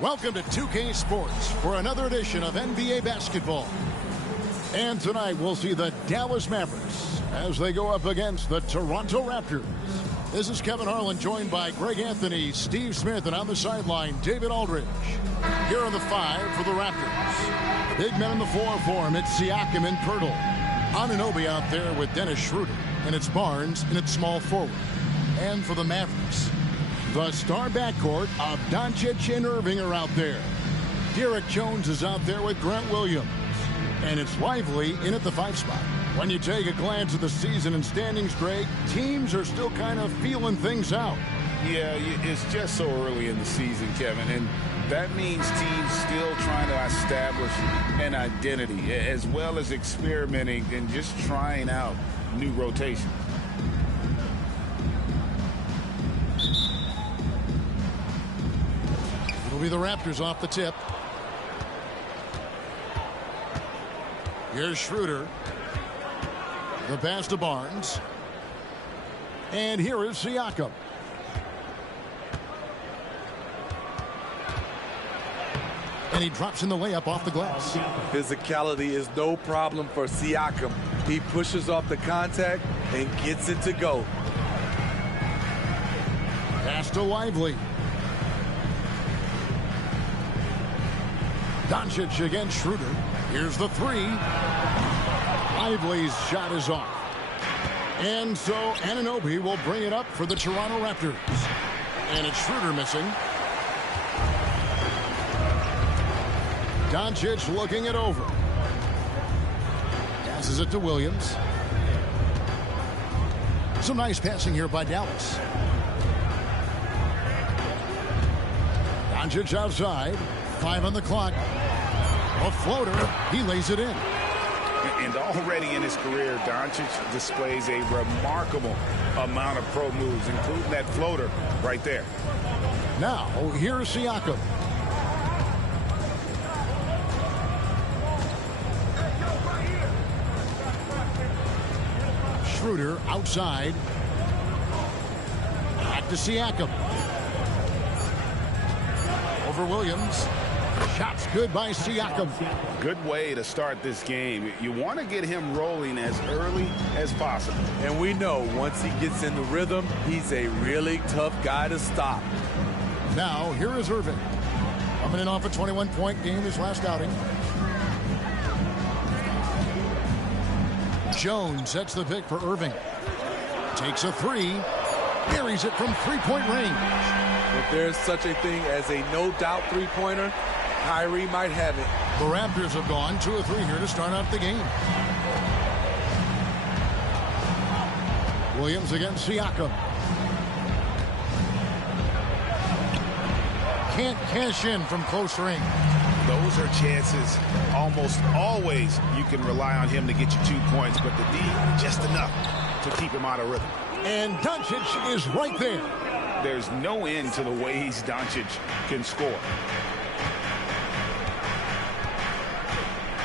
Welcome to 2K Sports for another edition of NBA basketball. And tonight we'll see the Dallas Mavericks as they go up against the Toronto Raptors. This is Kevin Harlan joined by Greg Anthony, Steve Smith, and on the sideline, David Aldridge. Here are the five for the Raptors. Big men in the 4 for him. It's Siakam and Pirtle. Anunoby out there with Dennis Schroeder. And it's Barnes in its small forward. And for the Mavericks, the star backcourt of Doncic and Irving are out there. Derek Jones is out there with Grant Williams. And it's Lively in at the 5 spot. When you take a glance at the season and standings, Greg, teams are still kind of feeling things out. Yeah, it's just so early in the season, Kevin, and that means teams still trying to establish an identity as well as experimenting and just trying out new rotations. It'll be the Raptors off the tip. Here's Schroeder. The pass to Barnes. And here is Siakam. And he drops in the layup off the glass. Physicality is no problem for Siakam. He pushes off the contact and gets it to go. Pass to Lively. Doncic against Schroeder. Here's the 3. Lively's shot is off. And so Anunoby will bring it up for the Toronto Raptors. And it's Schroeder missing. Doncic looking it over. Passes it to Williams. Some nice passing here by Dallas. Doncic outside. 5 on the clock. A floater. He lays it in. And already in his career, Doncic displays a remarkable amount of pro moves, including that floater right there. Now, here's Siakam. Schroeder outside. Back to Siakam. Over Williams. Shots good by Siakam. Good way to start this game. You want to get him rolling as early as possible. And we know once he gets in the rhythm, he's a really tough guy to stop. Now, here is Irving. Coming in off a 21-point game his last outing. Jones sets the pick for Irving. Takes a 3. Buries it from 3-point range. If there's such a thing as a no-doubt three-pointer, Kyrie might have it. The Raptors have gone 2 of 3 here to start out the game. Williams against Siakam. Can't cash in from close range. Those are chances almost always you can rely on him to get you 2 points, but the D, just enough to keep him out of rhythm. And Doncic is right there. There's no end to the ways Doncic can score.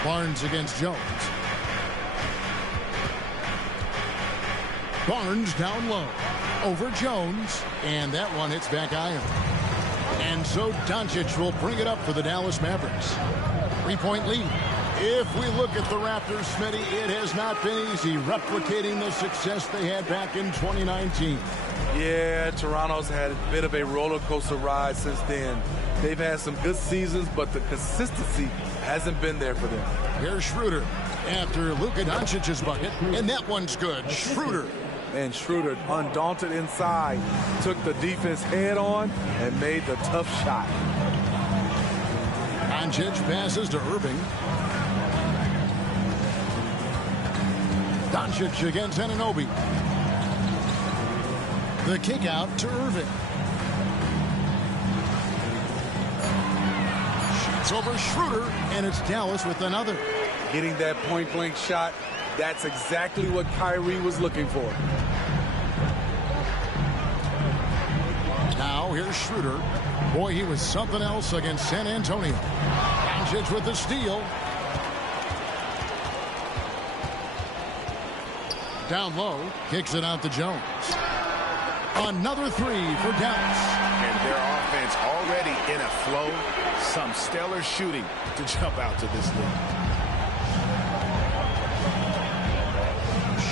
Barnes against Jones. Barnes down low. Over Jones. And that one hits back iron. And so Doncic will bring it up for the Dallas Mavericks. 3-point lead. If we look at the Raptors, Smitty, it has not been easy replicating the success they had back in 2019. Yeah, Toronto's had a bit of a roller coaster ride since then. They've had some good seasons, but the consistency hasn't been there for them. Here's Schroeder after Luka Doncic's bucket, and that one's good. Schroeder. And Schroeder, undaunted inside, took the defense head on and made the tough shot. Doncic passes to Irving. Doncic against Anunoby. The kick out to Irving. Shoots over Schroeder, and it's Dallas with another. Getting that point-blank shot, that's exactly what Kyrie was looking for. Now here's Schroeder. Boy, he was something else against San Antonio. Doncic with the steal. Down low, kicks it out to Jones. Another 3 for Dallas. And their offense already in a flow. Some stellar shooting to jump out to this lead.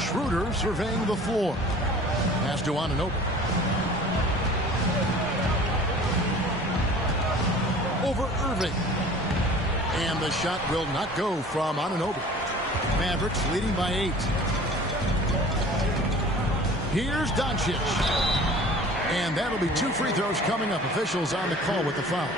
Schroeder surveying the floor. Pass to Anunoby. Over Irving. And the shot will not go from Anunoby. Mavericks leading by 8. Here's Doncic. And that'll be 2 free throws coming up. Officials on the call with the foul.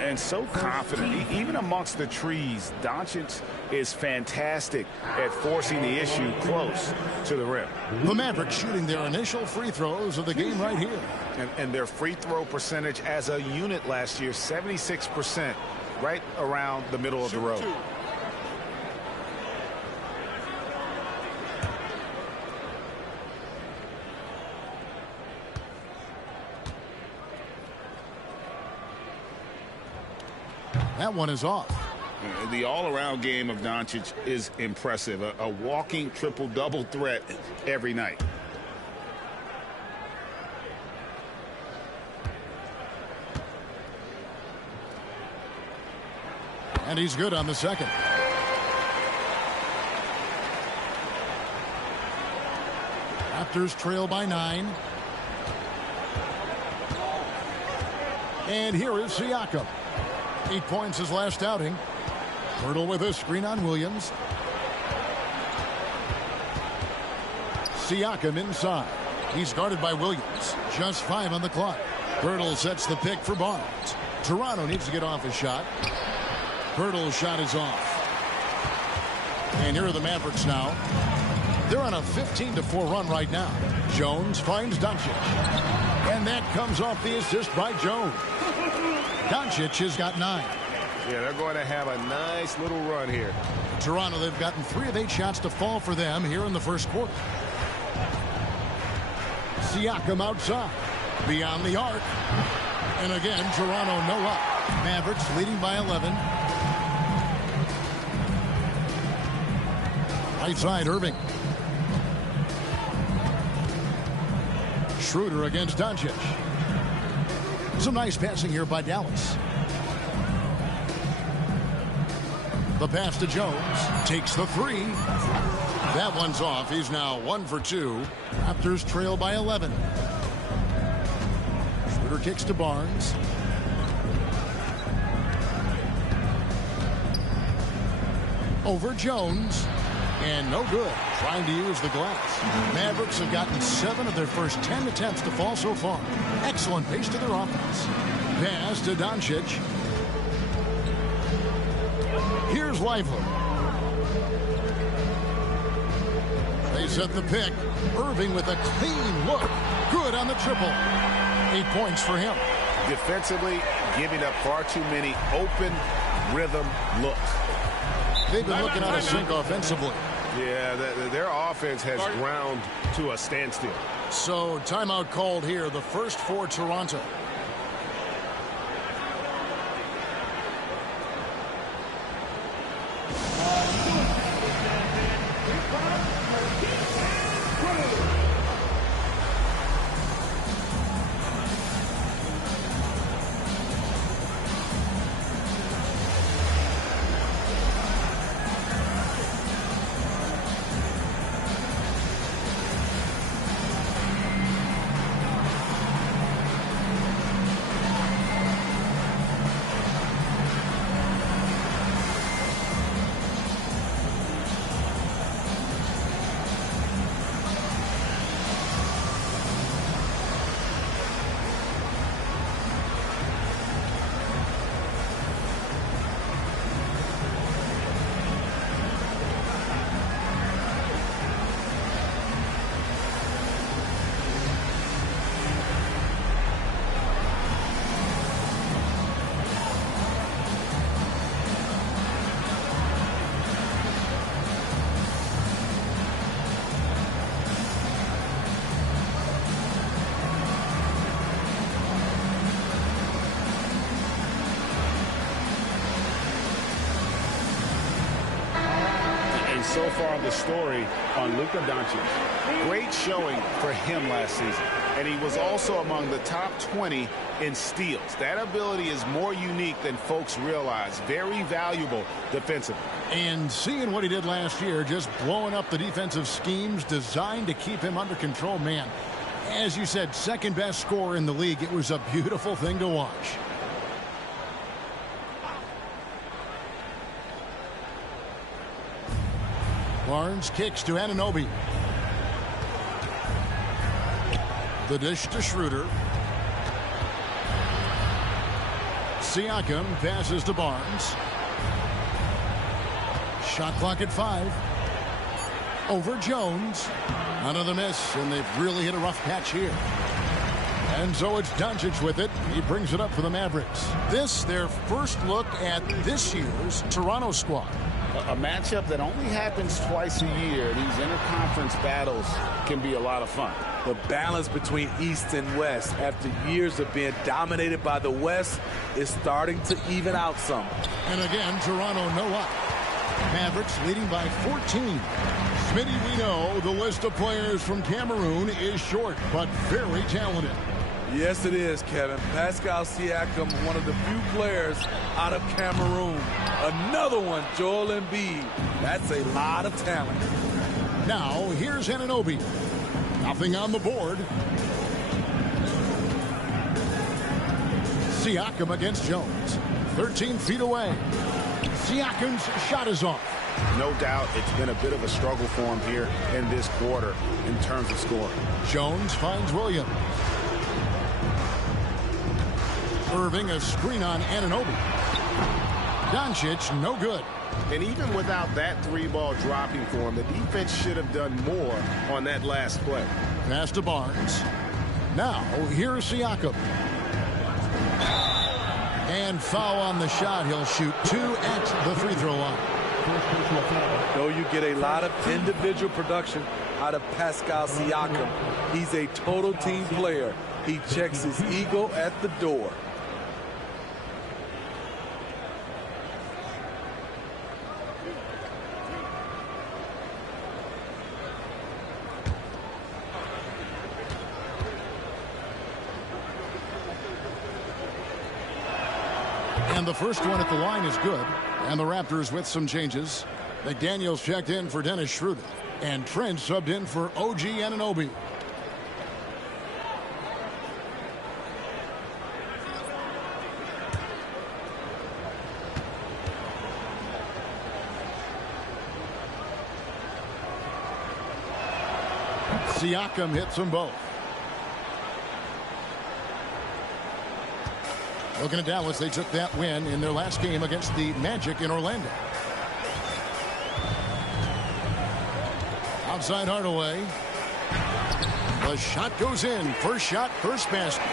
And so confident, even amongst the trees, Doncic is fantastic at forcing the issue close to the rim. The Mavericks shooting their initial free throws of the game right here. And their free throw percentage as a unit last year, 76%, right around the middle of the road. That one is off. The all-around game of Doncic is impressive. A walking triple-double threat every night. And he's good on the second. Raptors trail by 9. And here is Siakam. 8 points his last outing. Hurdle with a screen on Williams. Siakam inside. He's guarded by Williams. Just 5 on the clock. Hurdle sets the pick for Barnes. Toronto needs to get off his shot. Hurdle's shot is off. And here are the Mavericks now. They're on a 15-4 run right now. Jones finds Doncic. And that comes off the assist by Jones. Doncic has got 9. Yeah, they're going to have a nice little run here. Toronto, they've gotten 3 of 8 shots to fall for them here in the first quarter. Siakam outside. Beyond the arc. And again, Toronto no up. Mavericks leading by 11. Right side, Irving. Schroeder against Doncic. Some nice passing here by Dallas. The pass to Jones. Takes the 3. That one's off. He's now 1 for 2. Raptors trail by 11. Schroeder kicks to Barnes. Over Jones. And no good. Trying to use the glass. Mavericks have gotten 7 of their first 10 attempts to fall so far. Excellent pace to their offense. Pass to Doncic. Here's Lively. They set the pick. Irving with a clean look. Good on the triple. 8 points for him. Defensively, giving up far too many open rhythm looks. They've been looking out of sync offensively. Yeah, their offense has ground to a standstill. So timeout called here, the first for Toronto. So far, the story on Luka Doncic. Great showing for him last season. And he was also among the top 20 in steals. That ability is more unique than folks realize. Very valuable defensively. And seeing what he did last year, just blowing up the defensive schemes designed to keep him under control, man. As you said, second best scorer in the league. It was a beautiful thing to watch. Barnes kicks to Anunoby. The dish to Schroeder. Siakam passes to Barnes. Shot clock at 5. Over Jones. Another miss, and they've really hit a rough patch here. And so it's Doncic with it. He brings it up for the Mavericks. This, their first look at this year's Toronto squad. A matchup that only happens twice a year. These interconference battles can be a lot of fun. The balance between East and West after years of being dominated by the West is starting to even out some. And again, Toronto no up. Mavericks leading by 14. Smitty, we know the list of players from Cameroon is short, but very talented. Yes, it is, Kevin. Pascal Siakam, one of the few players out of Cameroon. Another one, Joel Embiid. That's a lot of talent. Now, here's Anunoby. Nothing on the board. Siakam against Jones. 13 feet away. Siakam's shot is off. No doubt it's been a bit of a struggle for him here in this quarter in terms of scoring. Jones finds Williams. Irving a screen on Anunoby. Doncic no good. And even without that three-ball dropping for him, the defense should have done more on that last play. Pass to Barnes. Now here's Siakam. And foul on the shot. He'll shoot 2 at the free throw line. Though you get a lot of individual production out of Pascal Siakam, he's a total team player. He checks his ego at the door. And the first one at the line is good. And the Raptors with some changes. McDaniels checked in for Dennis Schroeder. And Trent subbed in for OG Anunoby. Siakam hits them both. Looking at Dallas, they took that win in their last game against the Magic in Orlando. Outside Hardaway. The shot goes in. First shot, first basket.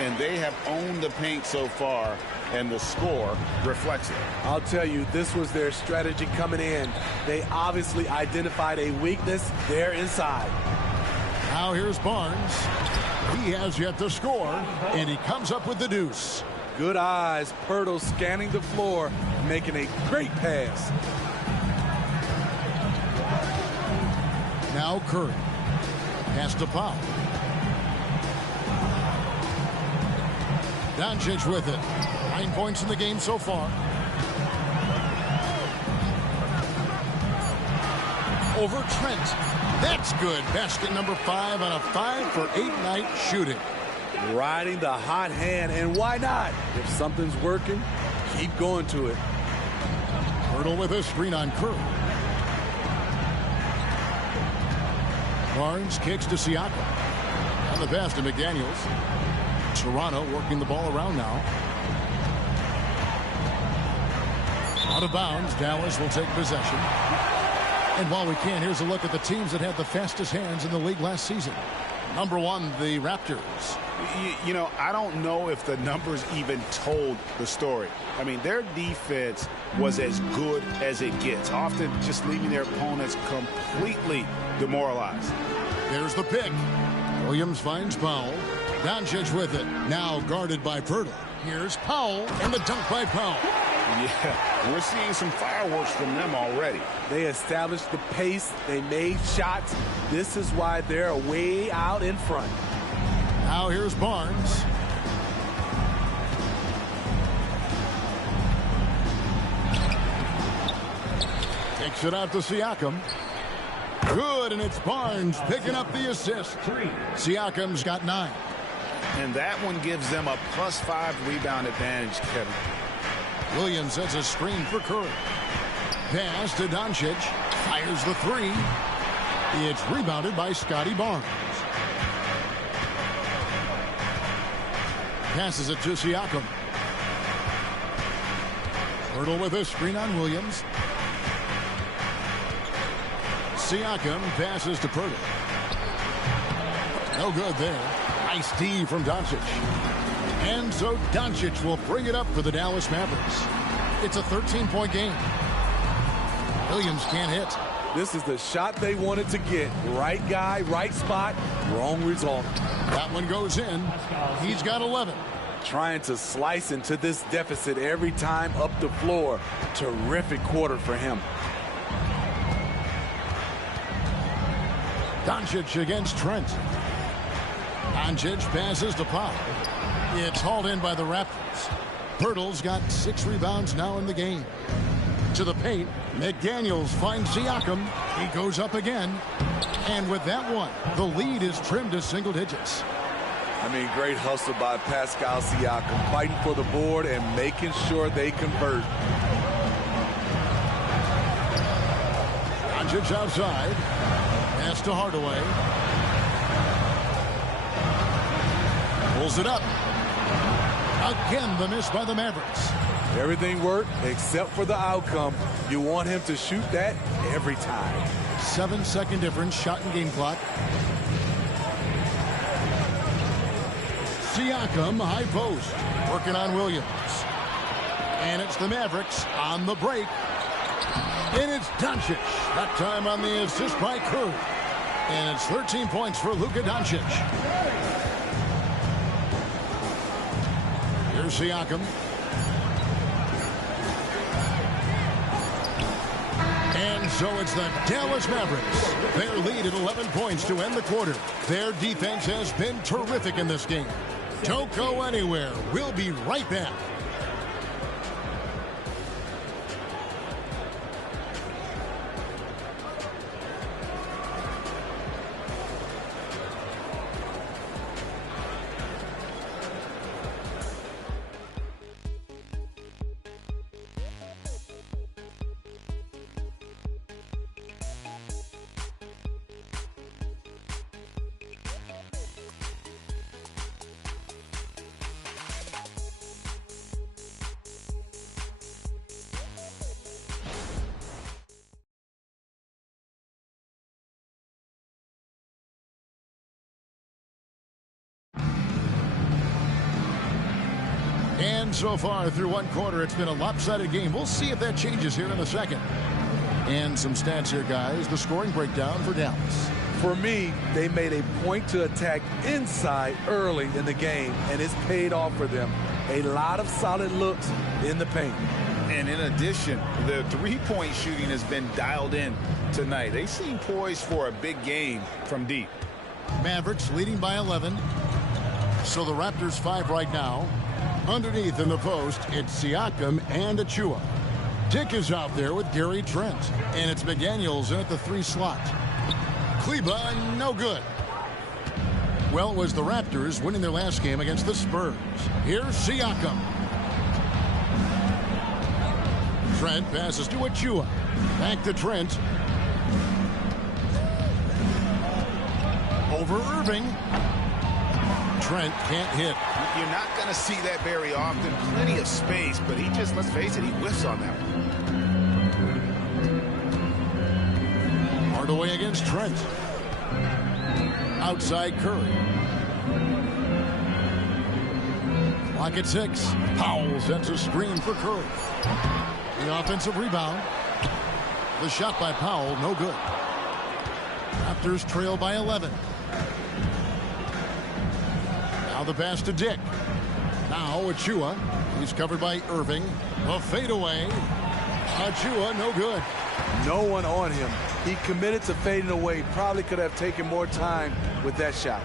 And they have owned the paint so far, and the score reflects it. I'll tell you, this was their strategy coming in. They obviously identified a weakness there inside. Now here's Barnes. He has yet to score, and he comes up with the deuce. Good eyes. Pirtle scanning the floor, making a great pass. Now Curry. Pass to Powell. Doncic with it. 9 points in the game so far. Over Trent. That's good. Basket number 5 on a 5-for-8 night shooting. Riding the hot hand, and why not? If something's working, keep going to it. Hurdle with a screen on Curry. Barnes kicks to Siakam. On the pass to McDaniels. Toronto working the ball around now. Out of bounds. Dallas will take possession. And while we can, here's a look at the teams that had the fastest hands in the league last season. Number 1, the Raptors. You know, I don't know if the numbers even told the story. I mean, their defense was as good as it gets, often just leaving their opponents completely demoralized. There's the pick. Williams finds Powell. Doncic with it. Now guarded by Pirtle. Here's Powell, and the dunk by Powell. Yeah, we're seeing some fireworks from them already. They established the pace. They made shots. This is why they're way out in front. Now here's Barnes. Takes it out to Siakam. Good, and it's Barnes picking up the assist. Siakam's got 9. And that one gives them a +5 rebound advantage, Kevin. Williams sets a screen for Curry. Pass to Doncic. Fires the 3. It's rebounded by Scotty Barnes. Passes it to Siakam. Hurdle with a screen on Williams. Siakam passes to Purdy. No good there. Nice D from Doncic. And so Doncic will bring it up for the Dallas Mavericks. It's a 13-point game. Williams can't hit. This is the shot they wanted to get. Right guy, right spot, wrong result. That one goes in. He's got 11. Trying to slice into this deficit every time up the floor. Terrific quarter for him. Doncic against Trent. Doncic passes to Powell. It's hauled in by the Raptors. Pirtle's got 6 rebounds now in the game. To the paint, McDaniels finds Siakam. He goes up again. And with that one, the lead is trimmed to single digits. I mean, great hustle by Pascal Siakam, fighting for the board and making sure they convert. Doncic outside. Pass to Hardaway. Pulls it up. Again, the miss by the Mavericks. Everything worked except for the outcome. You want him to shoot that every time. 7-second difference, shot and game clock. Siakam, high post, working on Williams. And it's the Mavericks on the break. And it's Doncic. That time on the assist by Curry. And it's 13 points for Luka Doncic. Here's Siakam. And so it's the Dallas Mavericks. Their lead at 11 points to end the quarter. Their defense has been terrific in this game. Don't go anywhere. We'll be right back. And so far through one quarter, it's been a lopsided game. We'll see if that changes here in a second. And some stats here, guys. The scoring breakdown for Dallas. For me, they made a point to attack inside early in the game, and it's paid off for them. A lot of solid looks in the paint. And in addition, the three-point shooting has been dialed in tonight. They seem poised for a big game from deep. Mavericks leading by 11. So the Raptors 5 right now. Underneath in the post, it's Siakam and Achua. Dick is out there with Gary Trent. And it's McDaniels in at the 3 slot. Kleba, no good. Well, it was the Raptors winning their last game against the Spurs. Here's Siakam. Trent passes to Achua. Back to Trent. Over Irving. Trent can't hit. You're not going to see that very often. Plenty of space, but he just, let's face it, he whiffs on that one. Hardaway against Trent. Outside Curry. Clock at 6. Powell sends a screen for Curry. The offensive rebound. The shot by Powell, no good. Raptors trail by 11. Now the pass to Dick. Now Achua He's covered by Irving. A fadeaway. Achua, no good. No one on him. He committed to fading away. Probably could have taken more time with that shot.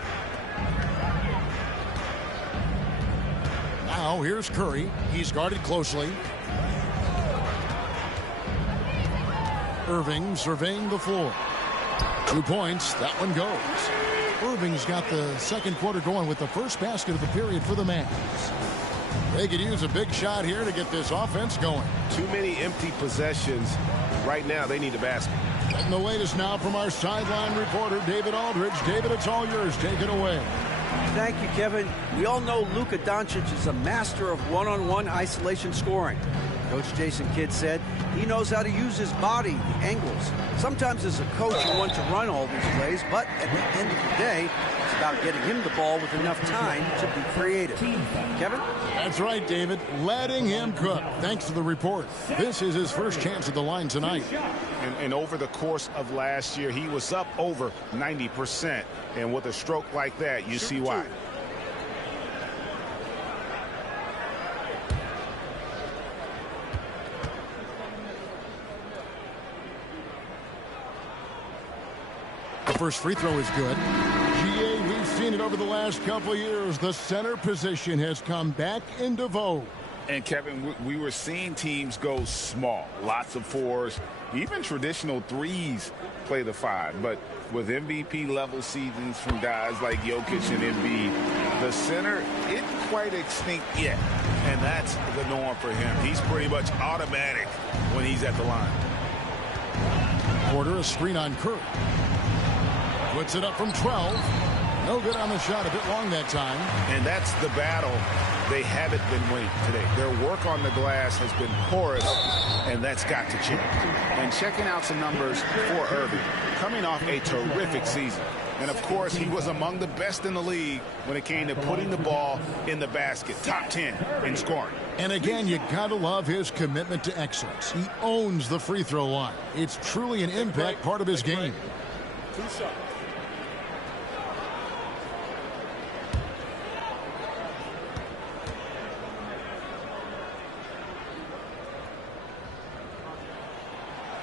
Now here's Curry. He's guarded closely. Irving surveying the floor. 2 points. That one goes. Irving's got the second quarter going with the first basket of the period for the Mavs. They could use a big shot here to get this offense going. Too many empty possessions. Right now, they need a basket. And the latest now from our sideline reporter, David Aldridge. David, it's all yours. Take it away. Thank you, Kevin. We all know Luka Doncic is a master of one-on-one isolation scoring. Coach Jason Kidd said he knows how to use his body, the angles. Sometimes as a coach you want to run all these plays, but at the end of the day, it's about getting him the ball with enough time to be creative. Kevin? That's right, David. Letting him cook. Thanks to the report. This is his first chance at the line tonight. And over the course of last year, he was up over 90%. And with a stroke like that, you see why. The first free throw is good. GA, we've seen it over the last couple of years. The center position has come back into vogue. And Kevin, we were seeing teams go small, lots of fours, even traditional threes play the 5. But with MVP level seasons from guys like Jokic and Embiid, the center isn't quite extinct yet. And that's the norm for him. He's pretty much automatic when he's at the line. Porter, a screen on Curry. Puts it up from 12. No good on the shot, a bit long that time. And that's the battle they haven't been winning today. Their work on the glass has been porous, and that's got to change. And checking out some numbers for Irving, coming off a terrific season. And, of course, he was among the best in the league when it came to putting the ball in the basket. Top 10 in scoring. And, again, you got to love his commitment to excellence. He owns the free throw line. It's truly an impact part of his game.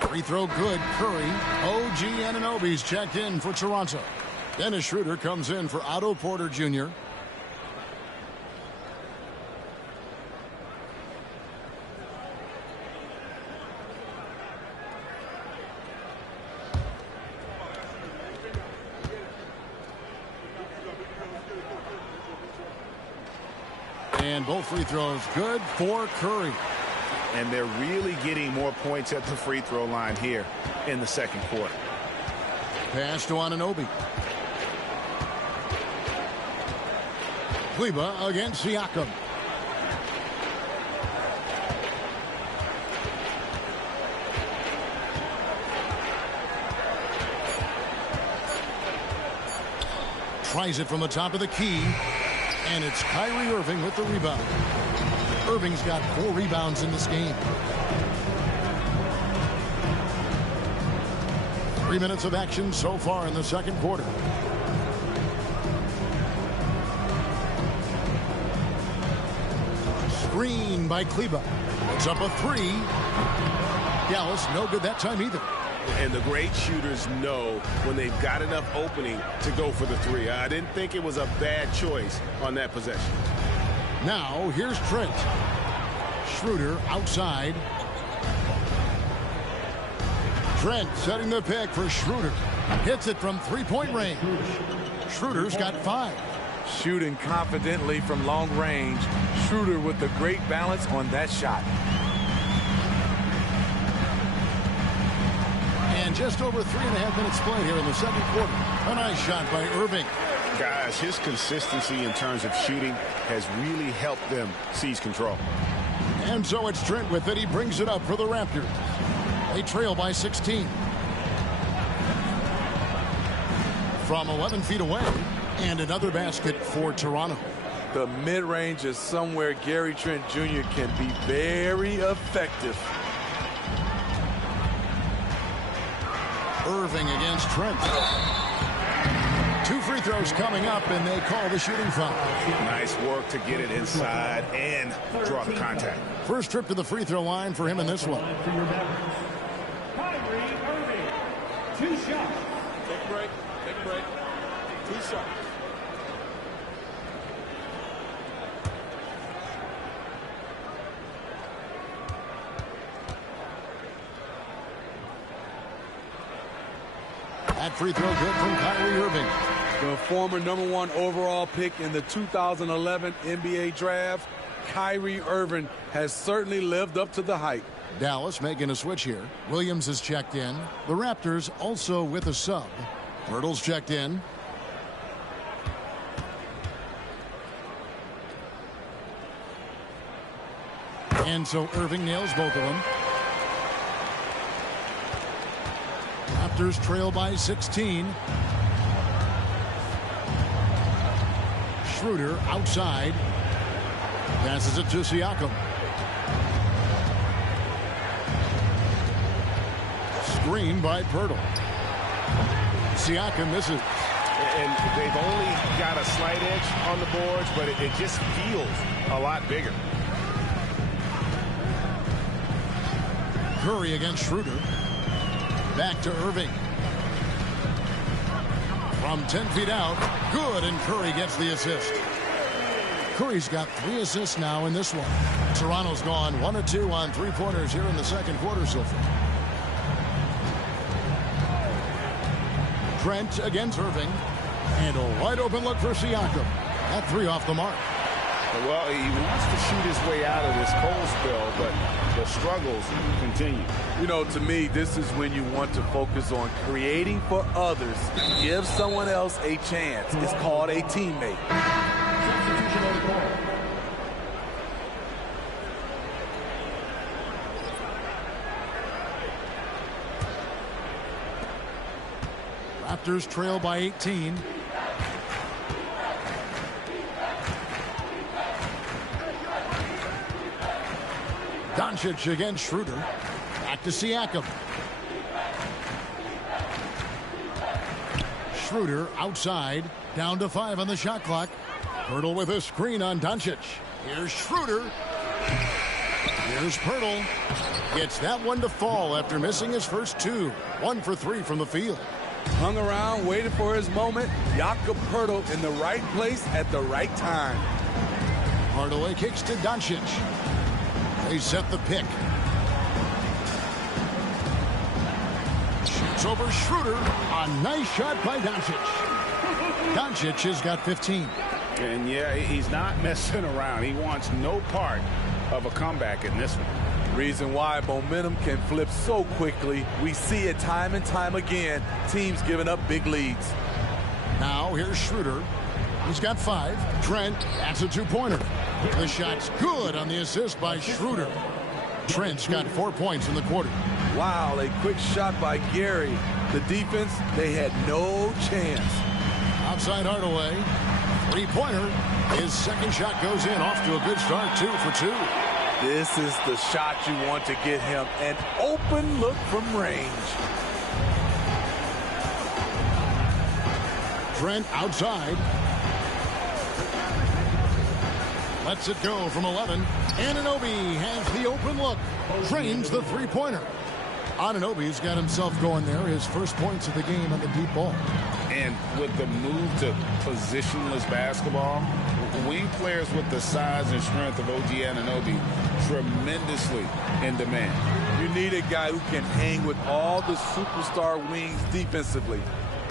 Free throw good. Curry. OG Anunoby's checked in for Toronto. Dennis Schroeder comes in for Otto Porter Jr. And both free throws good for Curry. And they're really getting more points at the free throw line here in the second quarter. Pass to Anunoby. Kleber against Siakam. Tries it from the top of the key. And it's Kyrie Irving with the rebound. Irving's got 4 rebounds in this game. 3 minutes of action so far in the second quarter. Screen by Kleber. It's up a 3. Dallas no good that time either. And the great shooters know when they've got enough opening to go for the 3. I didn't think it was a bad choice on that possession. Now here's Trent. Schroeder outside. Trent setting the pick for Schroeder. Hits it from 3-point range. Schroeder's got 5. Shooting confidently from long range. Schroeder with a great balance on that shot. And just over 3.5 minutes played here in the second quarter. A nice shot by Irving. Guys, his consistency in terms of shooting has really helped them seize control. And so it's Trent with it. He brings it up for the Raptors. They trail by 16. From 11 feet away. And another basket for Toronto. The mid-range is somewhere Gary Trent Jr. can be very effective. Irving against Trent. 2 free free throws coming up, and they call the shooting foul. Nice work to get it inside and draw the contact. First trip to the free throw line for him in this one. Kyrie Irving, 2 shots. Take a break. Take a break. 2 shots. That free throw good from Kyrie Irving. The former #1 overall pick in the 2011 NBA draft, Kyrie Irving has certainly lived up to the hype. Dallas making a switch here. Williams is checked in. The Raptors also with a sub. Pirtle's checked in. And so Irving nails both of them. Raptors trail by 16. Schroeder outside. Passes it to Siakam. Screen by Pirtle. Siakam misses. And they've only got a slight edge on the boards, but it just feels a lot bigger. Curry against Schroeder. Back to Irving. From 10 feet out. Good, and Curry gets the assist. Curry's got 3 assists now in this one. Toronto's gone 1 of 2 on 3-pointers here in the second quarter so far. Trent against Irving. And a wide open look for Siakam. That 3 off the mark. Well, he wants to shoot his way out of this cold spell, but the struggles continue. You know, to me, this is when you want to focus on creating for others. Give someone else a chance. It's called a teammate. Raptors trail by 18. Doncic against Schroeder. Back to Siakam. Schroeder outside. Down to 5 on the shot clock. Pirtle with a screen on Doncic. Here's Schroeder. Here's Pirtle. Gets that one to fall after missing his first 2. 1 for 3 from the field. Hung around, waited for his moment. Jakob Pirtle in the right place at the right time. Hardaway kicks to Doncic. They set the pick. Shoots over Schroeder. A nice shot by Doncic. Doncic has got 15. And yeah, he's not messing around. He wants no part of a comeback in this one. Reason why momentum can flip so quickly. We see it time and time again. Teams giving up big leads. Now here's Schroeder. He's got 5. Trent, that's a 2-pointer. The shot's good on the assist by Schroeder. Trent's got 4 points in the quarter. Wow, a quick shot by Gary. The defense, they had no chance. Outside Hardaway. 3-pointer. His second shot goes in. Off to a good start. 2 for 2. This is the shot you want to get him. An open look from range. Trent outside. Lets it go from 11. Anunoby has the open look. Drains the 3-pointer. Anunoby's got himself going there. His first points of the game on the deep ball. And with the move to positionless basketball, wing players with the size and strength of OG Anunoby tremendously in demand. You need a guy who can hang with all the superstar wings defensively.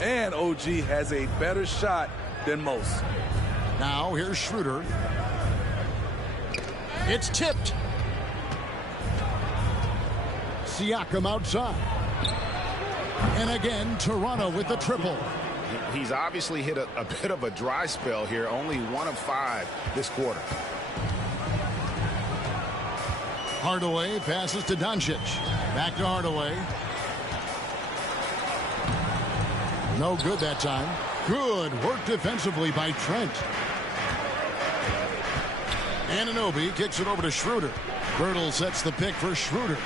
And OG has a better shot than most. Now here's Schroeder. It's tipped. Siakam outside. And again, Toronto with the triple. He's obviously hit a bit of a dry spell here. Only 1 of 5 this quarter. Hardaway passes to Doncic. Back to Hardaway. No good that time. Good work defensively by Trent. Anunoby kicks it over to Schroeder. Pirtle sets the pick for Schroeder.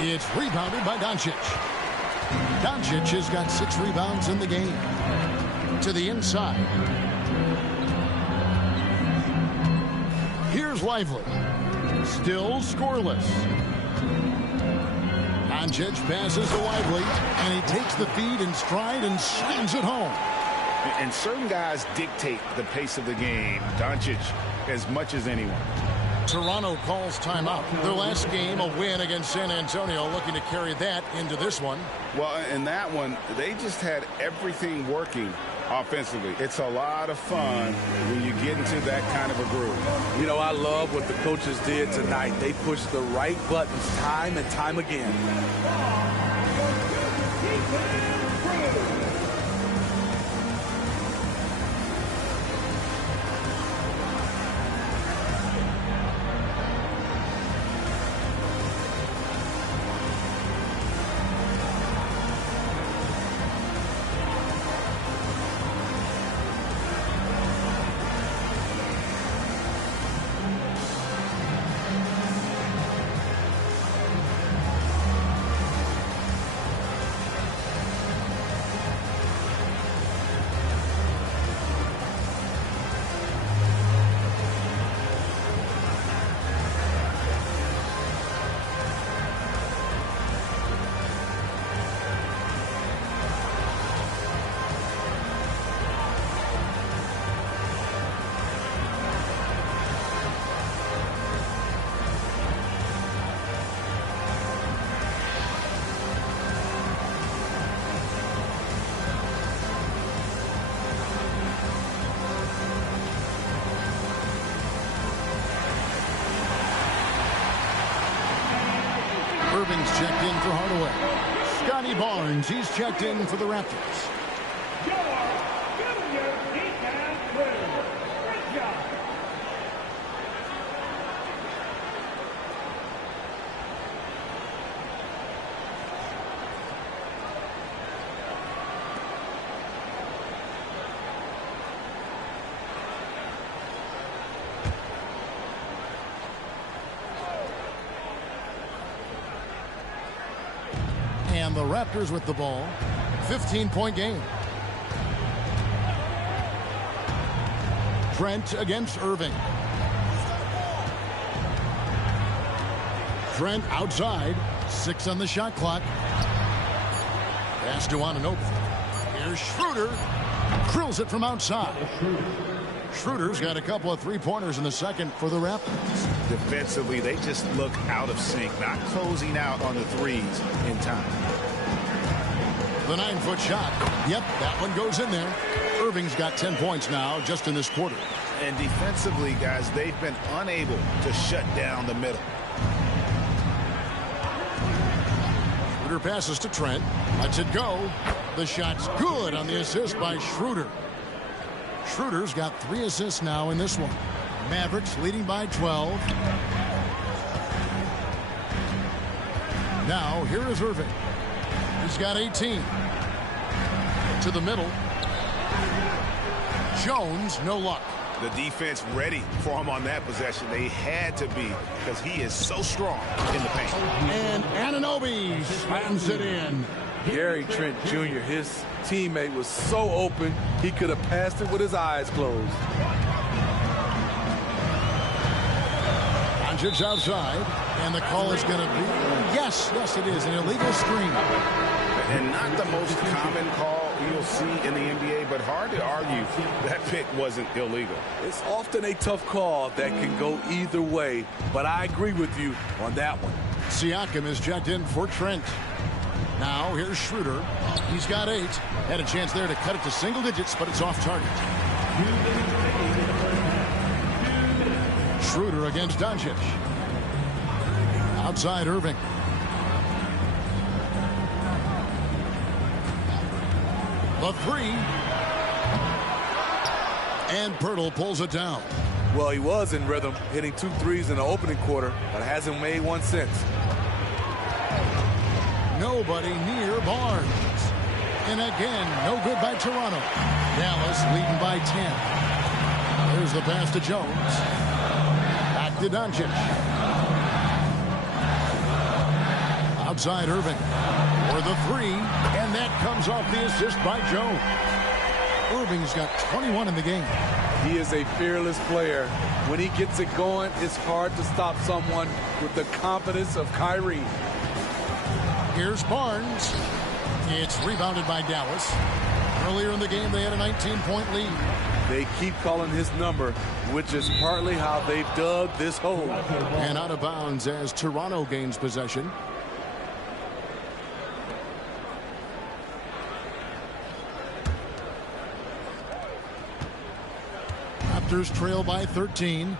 It's rebounded by Doncic. Doncic has got 6 rebounds in the game. To the inside. Here's Lively. Still scoreless. Doncic passes to Lively, and he takes the feed in stride and slams it home. And certain guys dictate the pace of the game. Doncic as much as anyone. Toronto calls timeout. Their last game, a win against San Antonio, looking to carry that into this one. Well, in that one, they just had everything working offensively. It's a lot of fun when you get into that kind of a groove. You know, I love what the coaches did tonight. They pushed the right buttons time and time again. Irving's checked in for Hardaway. Scotty Barnes, he's checked in for the Raptors. And the Raptors with the ball. 15-point game. Trent against Irving. Trent outside. 6 on the shot clock. Pass to Anunoby. Here's Schroeder. Drills it from outside. Schroeder's got a couple of three-pointers in the second for the Raptors. Defensively, they just look out of sync, not closing out on the threes in time. The 9-foot shot. Yep, that one goes in there. Irving's got 10 points now just in this quarter. And defensively, guys, they've been unable to shut down the middle. Schroeder passes to Trent. Lets it go. The shot's good on the assist by Schroeder. Schroeder's got 3 assists now in this one. Mavericks leading by 12. Now, here is Irving. He's got 18. To the middle. Jones, no luck. The defense ready for him on that possession. They had to be because he is so strong in the paint. And Anunoby slams it in. Gary Trent Jr., his teammate was so open, he could have passed it with his eyes closed. Doncic outside, and the call is going to be, yes, it is, an illegal screen. And not the most common call you'll see in the NBA, but hard to argue that pick wasn't illegal. It's often a tough call that can go either way, but I agree with you on that one. Siakam is checked in for Trent. Now, here's Schroeder. He's got 8. Had a chance there to cut it to single digits, but it's off target. Schroeder against Doncic. Outside Irving. The 3. And Pirtle pulls it down. Well, he was in rhythm, hitting 2 threes in the opening quarter, but hasn't made one since. Nobody near Barnes. And again, no good by Toronto. Dallas leading by 10. There's the pass to Jones. Back to Doncic. outside Irving for the three, and that comes off the assist by Jones. Irving's got 21 in the game. He is a fearless player. When he gets it going, it's hard to stop someone with the confidence of Kyrie. Here's Barnes. It's rebounded by Dallas. Earlier in the game, they had a 19-point lead. They keep calling his number, which is partly how they dug this hole. And out of bounds as Toronto gains possession. Raptors trail by 13.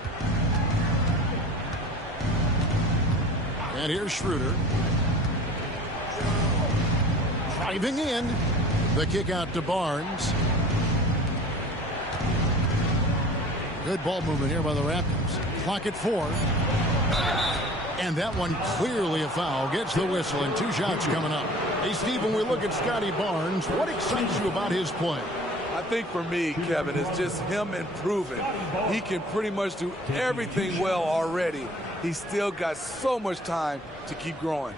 And here's Schroeder. Driving in. The kick out to Barnes. Good ball movement here by the Raptors. Clock at 4. And that one clearly a foul. Gets the whistle and 2 shots coming up. Hey, Steve, when we look at Scotty Barnes, what excites you about his play? I think for me, Kevin, it's just him improving. He can pretty much do everything well already. He's still got so much time to keep growing.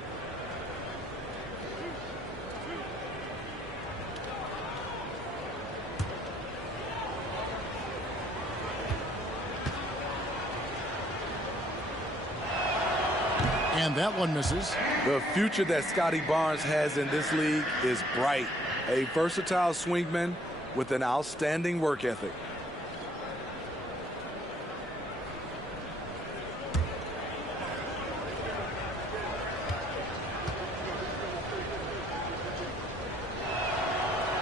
And that one misses. The future that Scotty Barnes has in this league is bright. A versatile swingman with an outstanding work ethic.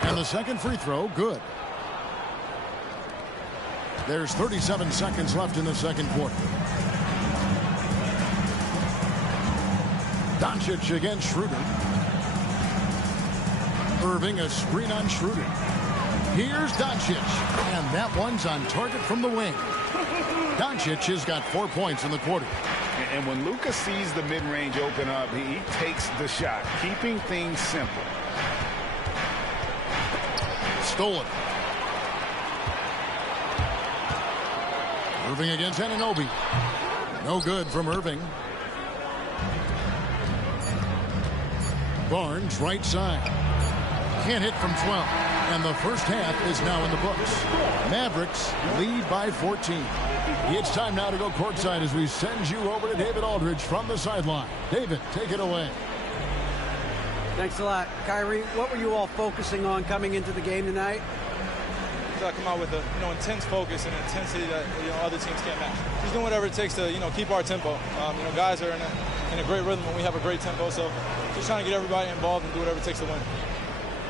And the second free throw, good. There's 37 seconds left in the second quarter. Doncic against Schroeder. Irving, a screen on Schroeder. Here's Doncic, and that one's on target from the wing. Doncic has got 4 points in the quarter. And when Luka sees the mid-range open up, he takes the shot, keeping things simple. Stolen. Irving against Anunoby. No good from Irving. Barnes, right side. Can't hit from 12. And the first half is now in the books. Mavericks lead by 14. It's time now to go courtside as we send you over to David Aldridge from the sideline. David, take it away. Thanks a lot. Kyrie, what were you all focusing on coming into the game tonight? I come out with a intense focus and intensity that other teams can't match. Just doing whatever it takes to keep our tempo. Guys are in a great rhythm when we have a great tempo. So just trying to get everybody involved and do whatever it takes to win.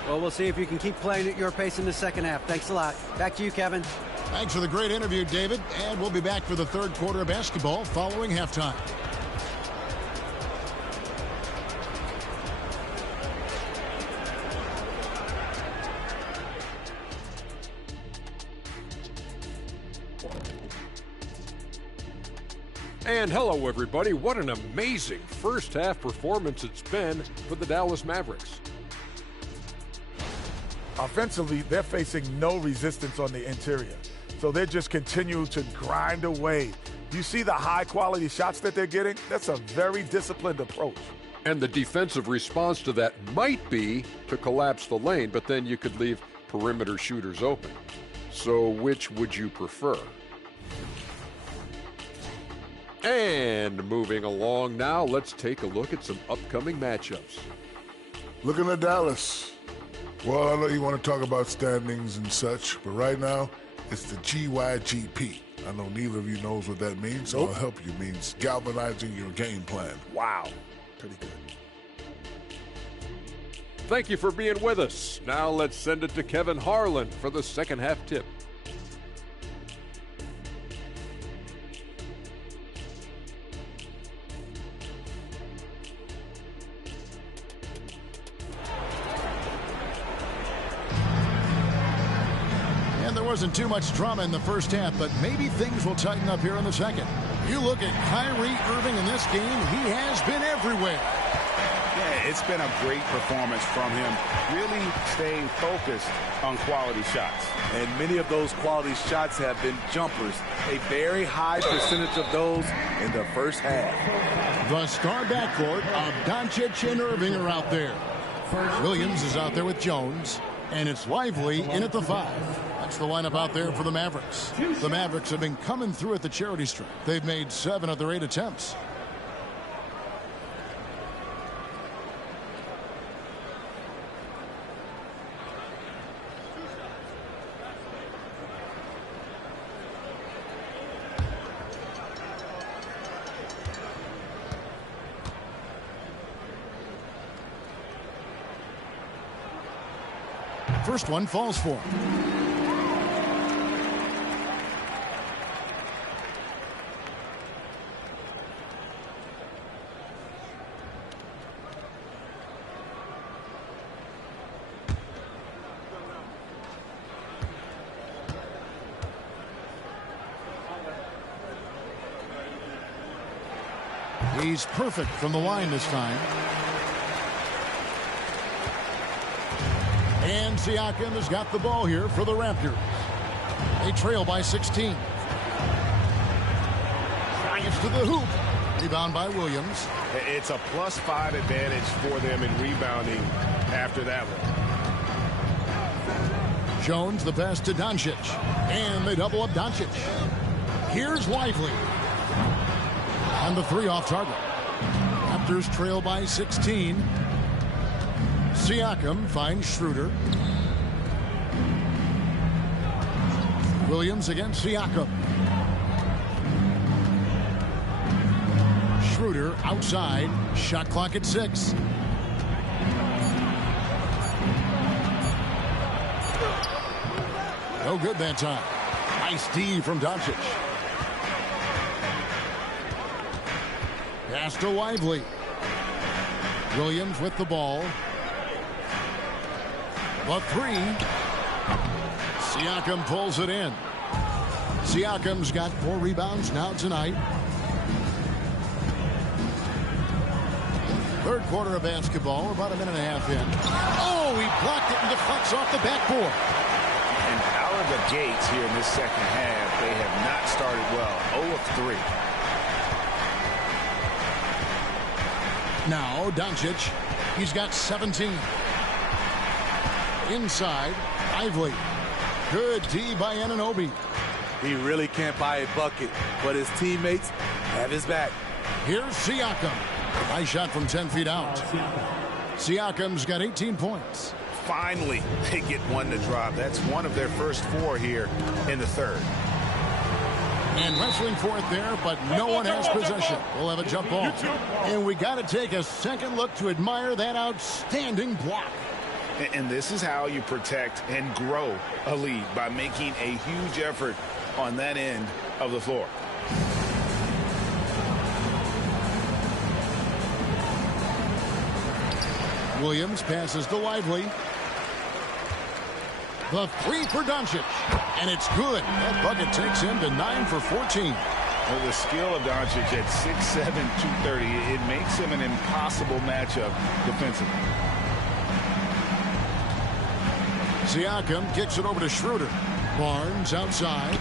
Well, we'll see if you can keep playing at your pace in the second half. Thanks a lot. Back to you, Kevin. Thanks for the great interview, David. And we'll be back for the third quarter of basketball following halftime. And hello, everybody. What an amazing first half performance it's been for the Dallas Mavericks. Offensively, they're facing no resistance on the interior. So they just continue to grind away. You see the high-quality shots that they're getting? That's a very disciplined approach. And the defensive response to that might be to collapse the lane, but then you could leave perimeter shooters open. So which would you prefer? And moving along now, let's take a look at some upcoming matchups. Looking at Dallas. Well, I know you want to talk about standings and such, but right now, it's the GYGP. I know neither of you knows what that means, so I'll help you. It means galvanizing your game plan. Wow. Pretty good. Thank you for being with us. Now let's send it to Kevin Harlan for the second half tip. Wasn't too much drama in the first half, but maybe things will tighten up here in the second. You look at Kyrie Irving in this game, he has been everywhere. Yeah, it's been a great performance from him, really staying focused on quality shots. And many of those quality shots have been jumpers. A very high percentage of those in the first half. The star backcourt of Doncic and Irving are out there. Williams is out there with Jones, and it's Lively in at the 5. That's the lineup out there for the Mavericks. The Mavericks have been coming through at the charity stripe. They've made 7 of their 8 attempts. First one falls for him. He's perfect from the line this time. And Siakam has got the ball here for the Raptors. They trail by 16. Drives to the hoop. Rebound by Williams. It's a +5 advantage for them in rebounding after that one. Jones the pass to Doncic. And they double up Doncic. Here's Lively. And the 3 off target. Raptors trail by 16. Siakam finds Schroeder. Williams against Siakam. Schroeder outside. Shot clock at 6. No good that time. Nice D from Doncic. Pass to Lively. Williams with the ball. The 3. Siakam pulls it in. Siakam's got 4 rebounds now tonight. Third quarter of basketball. We're about a minute and a half in. Oh, he blocked it and deflects off the backboard. And out of the gates here in this second half, they have not started well. 0 of 3. Now Doncic. He's got 17. Inside, Lively. Good D by Anunoby. He really can't buy a bucket, but his teammates have his back. Here's Siakam. Nice shot from 10 feet out. Siakam's got 18 points. Finally, they get one to drop. That's one of their first 4 here in the third. And wrestling for it there, but no one has possession. We'll have a jump ball. And we got to take a second look to admire that outstanding block. And this is how you protect and grow a lead, by making a huge effort on that end of the floor. Williams passes to Lively. The 3 for Doncic. And it's good. That bucket takes him to 9 for 14. Well, the skill of Doncic at 6'7", 230, it makes him an impossible matchup defensively. Siakam kicks it over to Schroeder. Barnes outside.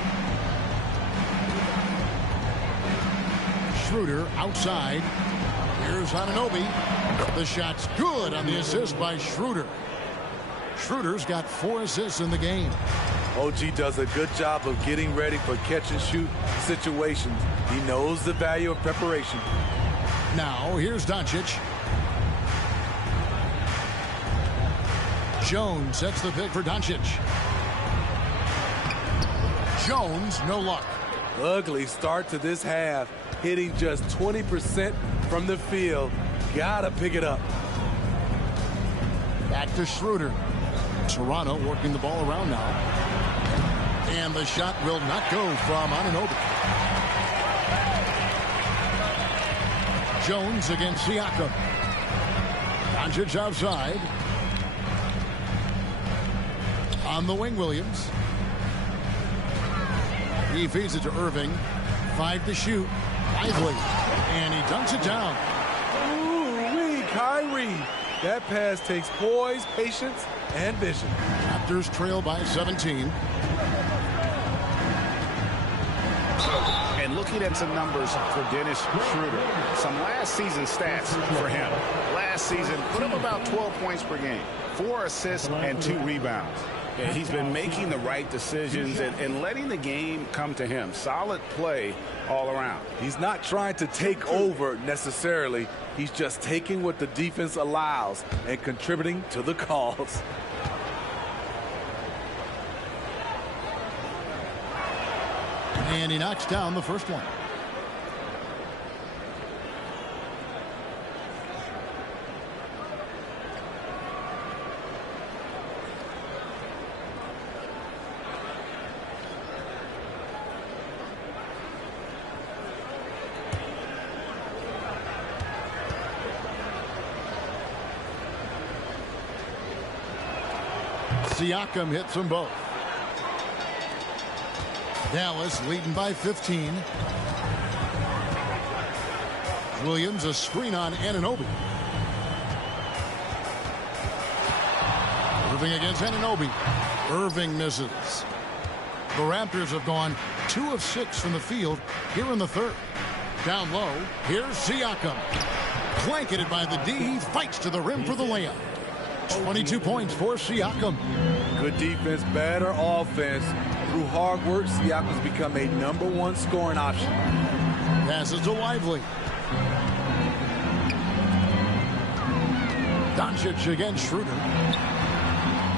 Schroeder outside. Here's Anunoby. The shot's good on the assist by Schroeder. Schroeder's got 4 assists in the game. OG does a good job of getting ready for catch-and-shoot situations. He knows the value of preparation. Now, here's Doncic. Jones sets the pick for Doncic. Jones, no luck. Ugly start to this half, hitting just 20% from the field. Gotta pick it up. Back to Schroeder. Toronto working the ball around now. And the shot will not go from Anunoby. Jones against Siakam. Doncic outside. On the wing, Williams. He feeds it to Irving. 5 to shoot. Lively. And he dunks it down. Ooh-wee, Kyrie. That pass takes poise, patience, and vision. Raptors trail by 17. And looking at some numbers for Dennis Schroeder, some last season stats for him. Last season, put up about 12 points per game, 4 assists and 2 rebounds. And he's been making the right decisions and letting the game come to him. Solid play all around. He's not trying to take over necessarily. He's just taking what the defense allows and contributing to the cause. And he knocks down the first one. Siakam hits them both. Dallas leading by 15. Williams, a screen on Anunoby. Irving against Anunoby. Irving misses. The Raptors have gone 2 of 6 from the field here in the third. Down low, here's Siakam. Blanketed by the D. He fights to the rim for the layup. 22 points for Siakam. Good defense, better offense. Through hard work, Siakam's become a #1 scoring option. Passes to Lively. Doncic against Schroeder.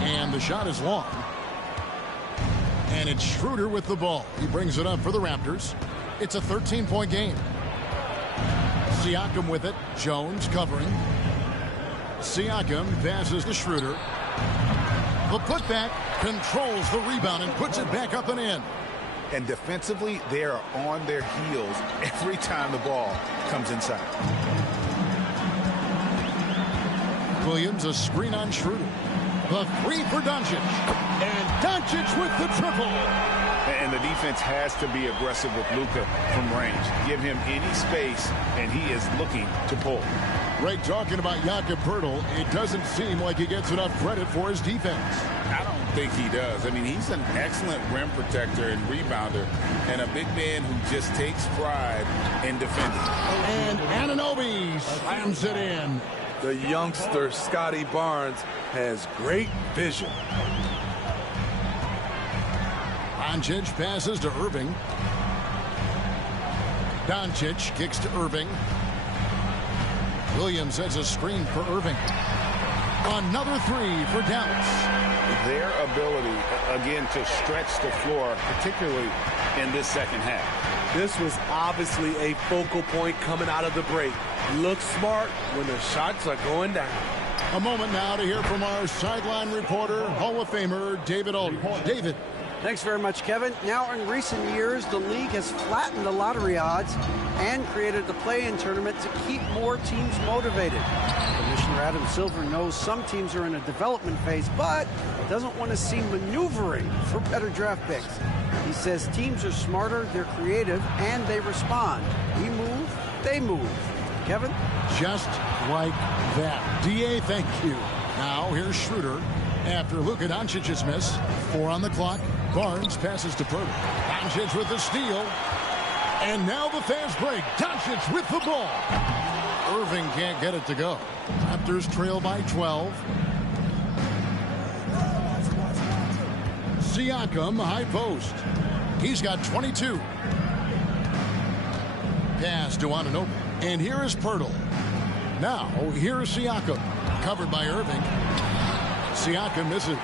And the shot is long. And it's Schroeder with the ball. He brings it up for the Raptors. It's a 13-point game. Siakam with it. Jones covering. Siakam passes to Schroeder. The putback controls the rebound and puts it back up and in. And defensively, they are on their heels every time the ball comes inside. Williams, a screen on Schroeder. The 3 for Doncic. And Doncic with the triple. And the defense has to be aggressive with Luka from range. Give him any space, and he is looking to pull. Ray, talking about Jakob Poeltl, it doesn't seem like he gets enough credit for his defense. I don't think he does. I mean, he's an excellent rim protector and rebounder, and a big man who just takes pride in defending. And Anunoby slams it in. The youngster, Scotty Barnes, has great vision. Doncic passes to Irving. Doncic kicks to Irving. Williams has a screen for Irving. Another 3 for Dallas. Their ability, again, to stretch the floor, particularly in this second half. This was obviously a focal point coming out of the break. Look smart when the shots are going down. A moment now to hear from our sideline reporter, Hall of Famer David Aldridge. David. Thanks very much, Kevin. Now, in recent years, the league has flattened the lottery odds and created the play-in tournament to keep more teams motivated. Commissioner Adam Silver knows some teams are in a development phase, but doesn't want to see maneuvering for better draft picks. He says teams are smarter, they're creative, and they respond. We move, they move. Kevin? Just like that. D.A., thank you. Now, here's Schroeder. After Luka Doncic's miss, 4 on the clock. Barnes passes to Poeltl. Doncic with the steal. And now the fast break. Doncic with the ball. Irving can't get it to go. Raptors trail by 12. Siakam, high post. He's got 22. Pass to Anunoby. And here is Poeltl. Now, here is Siakam. Covered by Irving. Siakam misses.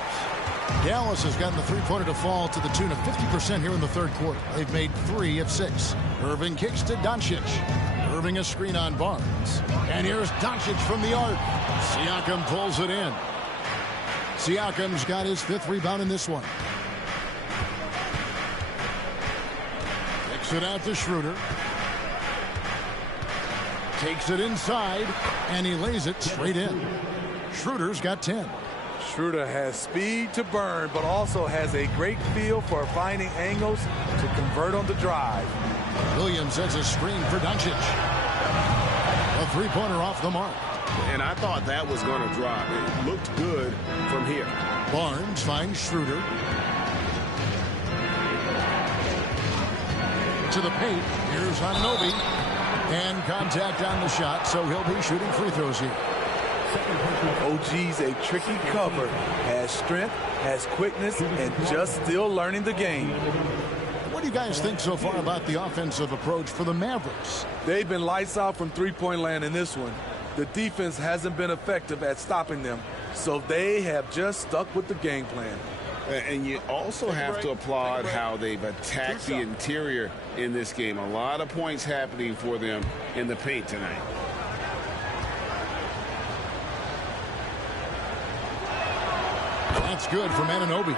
Dallas has gotten the three-pointer to fall to the tune of 50% here in the third quarter. They've made 3 of 6. Irving kicks to Doncic. Irving a screen on Barnes. And here's Doncic from the arc. Siakam pulls it in. Siakam's got his 5th rebound in this one. Kicks it out to Schroeder. Takes it inside, and he lays it straight in. Schroeder's got 10. Schroeder has speed to burn, but also has a great feel for finding angles to convert on the drive. Williams sets a screen for Doncic. A three-pointer off the mark. And I thought that was going to drop. It looked good from here. Barnes finds Schroeder. To the paint. Here's Anunoby. And contact on the shot, so he'll be shooting free throws here. OG's a tricky cover. Has strength, has quickness, and just still learning the game. What do you guys think so far about the offensive approach for the Mavericks? They've been lights out from three-point land in this one. The defense hasn't been effective at stopping them, so they have just stuck with the game plan. And you also have to applaud how they've attacked the interior in this game. A lot of points happening for them in the paint tonight. That's good from Anunoby.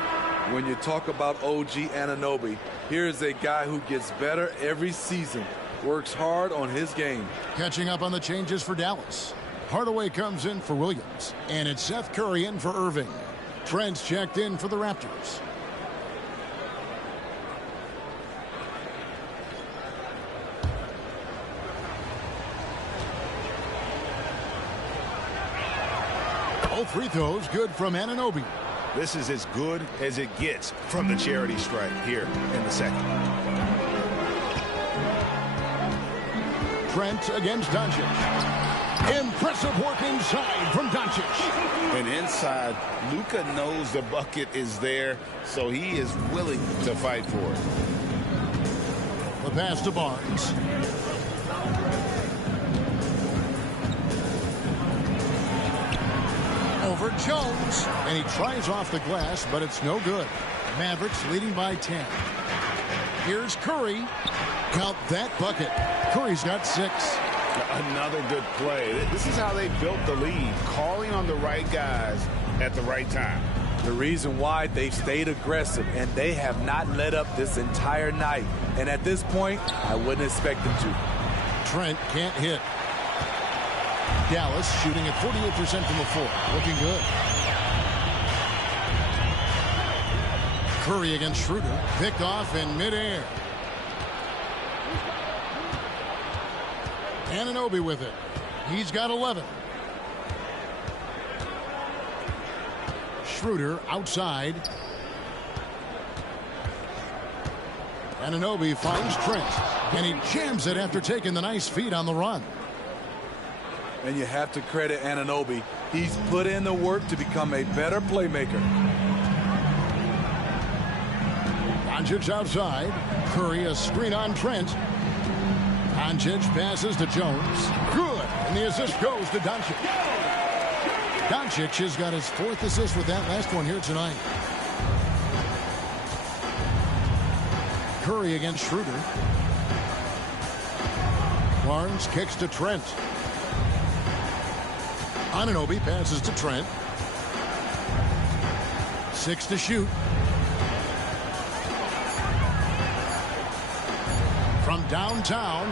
When you talk about OG Anunoby, here's a guy who gets better every season, works hard on his game. Catching up on the changes for Dallas. Hardaway comes in for Williams, and it's Seth Curry in for Irving. Trent's checked in for the Raptors. Both free throws good from Anunoby. This is as good as it gets from the charity stripe here in the second. Trent against Doncic. Impressive work inside from Doncic. And inside, Luka knows the bucket is there, so he is willing to fight for it. The pass to Barnes. Over Jones. And he tries off the glass, but it's no good. Mavericks leading by 10. Here's Curry. Count that bucket. Curry's got 6. Another good play. This is how they built the lead, calling on the right guys at the right time. The reason why they've stayed aggressive, and they have not let up this entire night. And at this point, I wouldn't expect them to. Trent can't hit. Dallas shooting at 48% from the floor. Looking good. Curry against Schroeder. Picked off in midair. Anunoby with it. He's got 11. Schroeder outside. Anunoby finds Trent. And he jams it after taking the nice feed on the run. And you have to credit Anunoby. He's put in the work to become a better playmaker. Doncic outside. Curry a screen on Trent. Doncic passes to Jones. Good. And the assist goes to Doncic. Doncic has got his 4th assist with that last one here tonight. Curry against Schroeder. Barnes kicks to Trent. Anunoby passes to Trent. 6 to shoot. From downtown.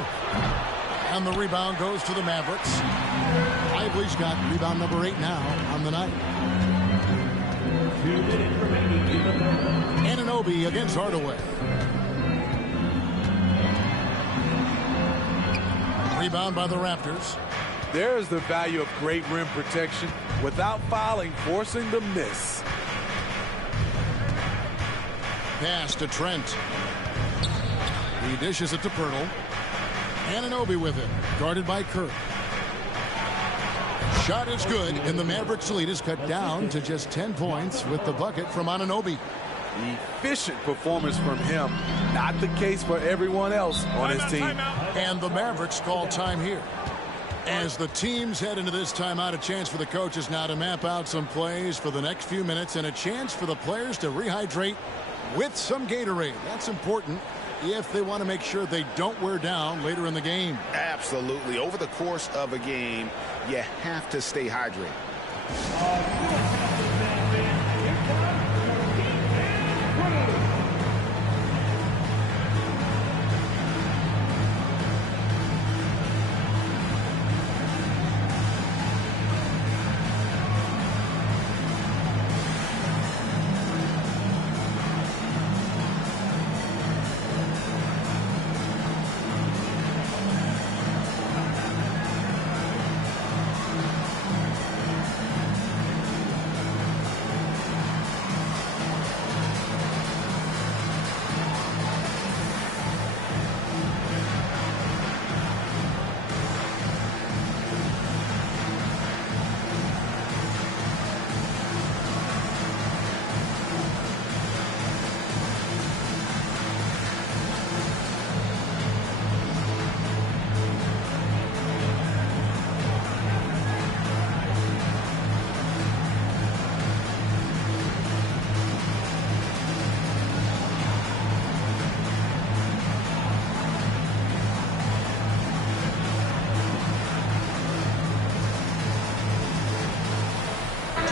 And the rebound goes to the Mavericks. Lively's got rebound number 8 now on the night. Anunoby against Hardaway. Rebound by the Raptors. There's the value of great rim protection without fouling, forcing the miss. Pass to Trent. He dishes it to Pirtle. Anunoby with it. Guarded by Curry. Shot is good, and the Mavericks lead is cut down to just 10 points with the bucket from Anunoby. Efficient performance from him. Not the case for everyone else on his team. And the Mavericks call time here. As the teams head into this timeout, a chance for the coaches now to map out some plays for the next few minutes and a chance for the players to rehydrate with some Gatorade. That's important if they want to make sure they don't wear down later in the game. Absolutely. Over the course of a game, you have to stay hydrated.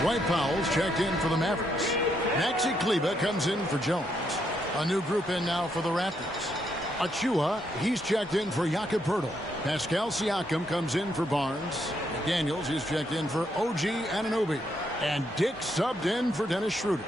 Dwight Powell's checked in for the Mavericks. Maxi Kleber comes in for Jones. A new group in now for the Raptors. Achua, he's checked in for Jakob Poeltl. Pascal Siakam comes in for Barnes. McDaniels is checked in for OG Anunoby. And Dick subbed in for Dennis Schroeder.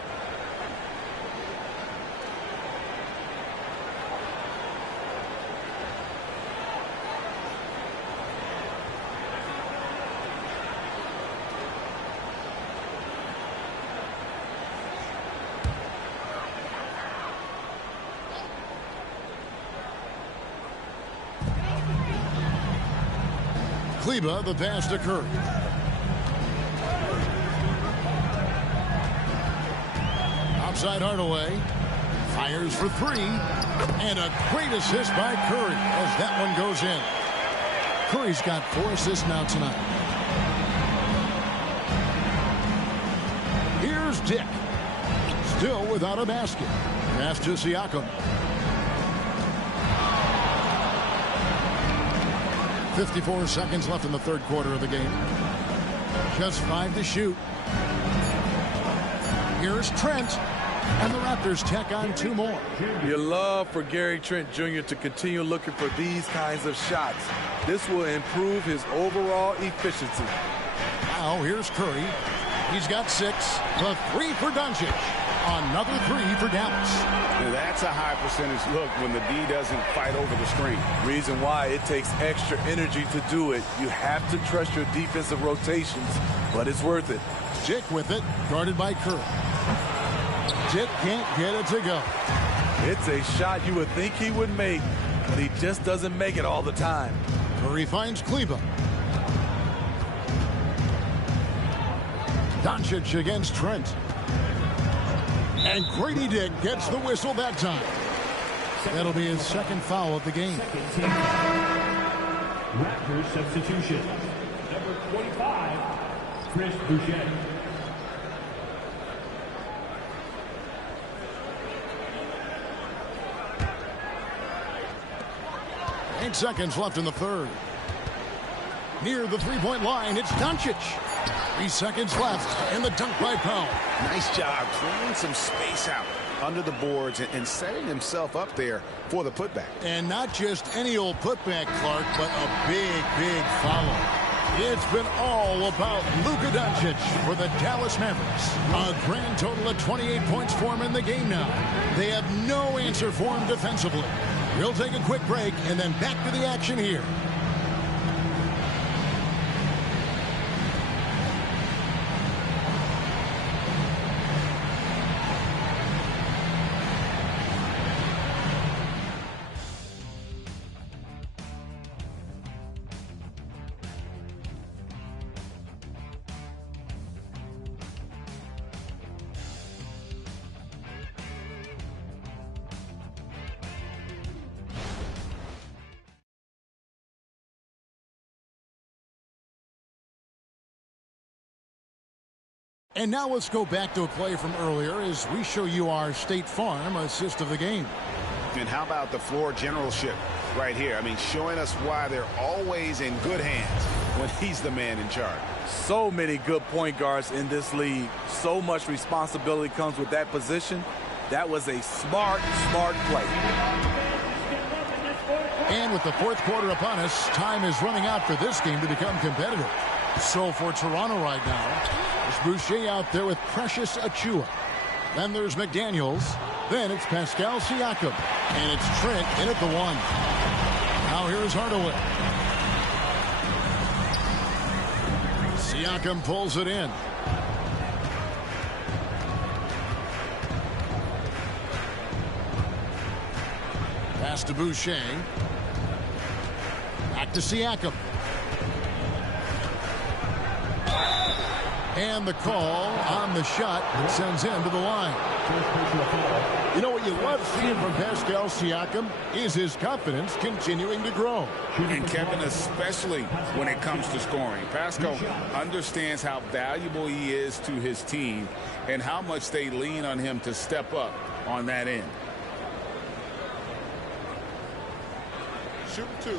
Kleber, the pass to Curry. Outside Hardaway. Fires for three. And a great assist by Curry as that one goes in. Curry's got 4 assists now tonight. Here's Dick. Still without a basket. Pass to Siakam. 54 seconds left in the third quarter of the game. Just 5 to shoot. Here's Trent. And the Raptors tack on 2 more. You love for Gary Trent Jr. to continue looking for these kinds of shots. This will improve his overall efficiency. Now here's Curry. He's got 6. The 3 for Doncic. Another 3 for Dallas. Now that's a high percentage look when the D doesn't fight over the screen. Reason why it takes extra energy to do it. You have to trust your defensive rotations, but it's worth it. Dick with it, guarded by Curry. Dick can't get it to go. It's a shot you would think he would make, but he just doesn't make it all the time. Curry finds Kleber. Doncic against Trent. And Grady Dick gets the whistle that time. That'll be his 2nd foul of the game. Raptors substitution. Number 25, Chris Boucher. 8 seconds left in the third. Near the three-point line, it's Doncic. 3 seconds left in the dunk by Powell. Nice job clearing some space out under the boards and setting himself up there for the putback. And not just any old putback, Clark, but a big follow. It's been all about Luka Doncic for the Dallas Mavericks. A grand total of 28 points for him in the game now. They have no answer for him defensively. We'll take a quick break and then back to the action here. And now let's go back to a play from earlier as we show you our State Farm assist of the game. And how about the floor generalship right here? I mean, showing us why they're always in good hands when he's the man in charge. So many good point guards in this league. So much responsibility comes with that position. That was a smart play. And with the fourth quarter upon us, time is running out for this game to become competitive. So for Toronto right now, there's Boucher out there with Precious Achua. Then there's McDaniels. Then it's Pascal Siakam. And it's Trent in at the 1. Now here's Hardaway. Siakam pulls it in. Pass to Boucher. Back to Siakam. And the call on the shot that sends him to the line. You know what you love seeing from Pascal Siakam is his confidence continuing to grow. And Kevin, especially when it comes to scoring. Pascal understands how valuable he is to his team and how much they lean on him to step up on that end. Shoot 2.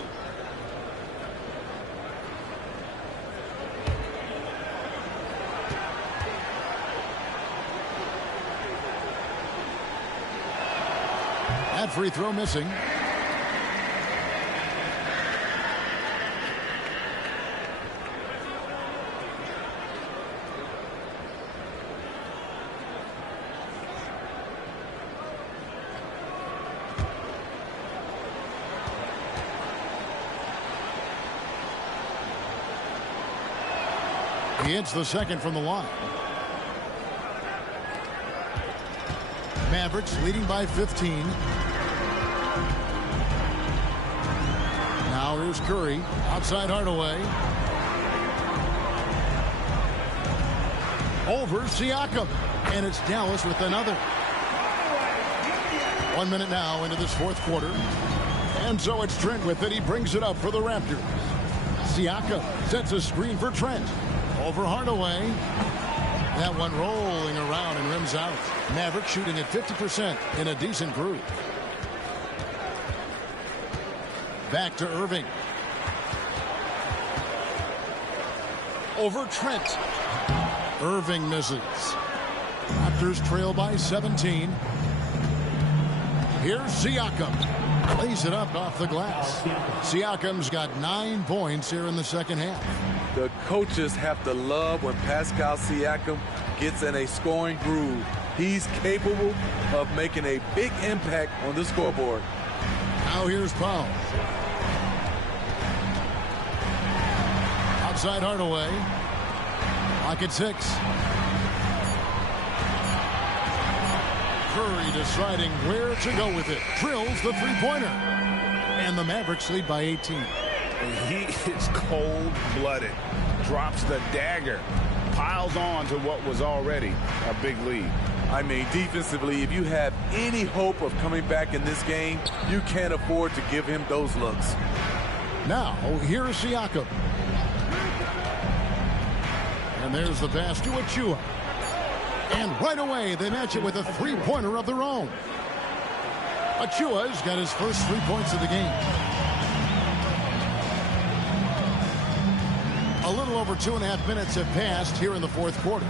That free throw missing. He hits the second from the line. Mavericks leading by 15. Now here's Curry. Outside Hardaway. Over Siakam. And it's Dallas with another. 1 minute now into this fourth quarter. And so it's Trent with it. He brings it up for the Raptors. Siakam sets a screen for Trent. Over Hardaway. That one rolling around and rims out. Mavericks shooting at 50% in a decent groove. Back to Irving. Over Trent. Irving misses. Raptors trail by 17. Here's Siakam. Lays it up off the glass. Siakam's got 9 points here in the second half. The coaches have to love when Pascal Siakam gets in a scoring groove. He's capable of making a big impact on the scoreboard. Now here's Powell. Outside Hardaway. Lock at 6. Curry deciding where to go with it. Drills the three-pointer. And the Mavericks lead by 18. He is cold-blooded. Drops the dagger. Piles on to what was already a big lead. I mean, defensively, if you have any hope of coming back in this game, you can't afford to give him those looks. Now, here's Siakam. And there's the pass to Achua. And right away, they match it with a three-pointer of their own. Achua's got his first 3 points of the game. A little over 2.5 minutes have passed here in the fourth quarter.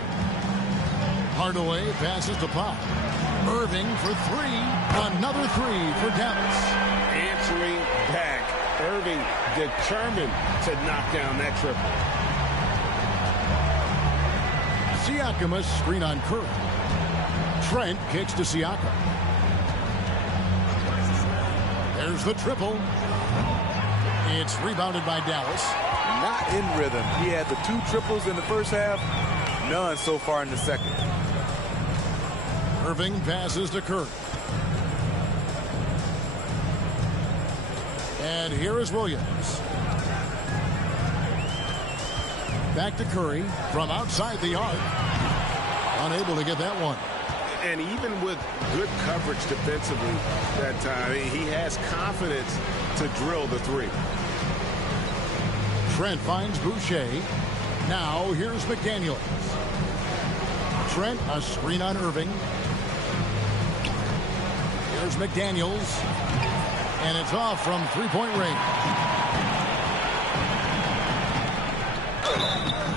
Hardaway passes to Powell. Irving for 3. Another 3 for Dallas. Answering back. Irving determined to knock down that triple. Siakam a screen on Curry. Trent kicks to Siakam. There's the triple. It's rebounded by Dallas. Not in rhythm. He had the 2 triples in the first half. None so far in the second. Irving passes to Curry. And here is Williams. Back to Curry from outside the arc. Unable to get that one. And even with good coverage defensively that time, he has confidence to drill the 3. Trent finds Boucher. Now here's McDaniels. Trent, a screen on Irving. Here's McDaniels. And it's off from three-point range.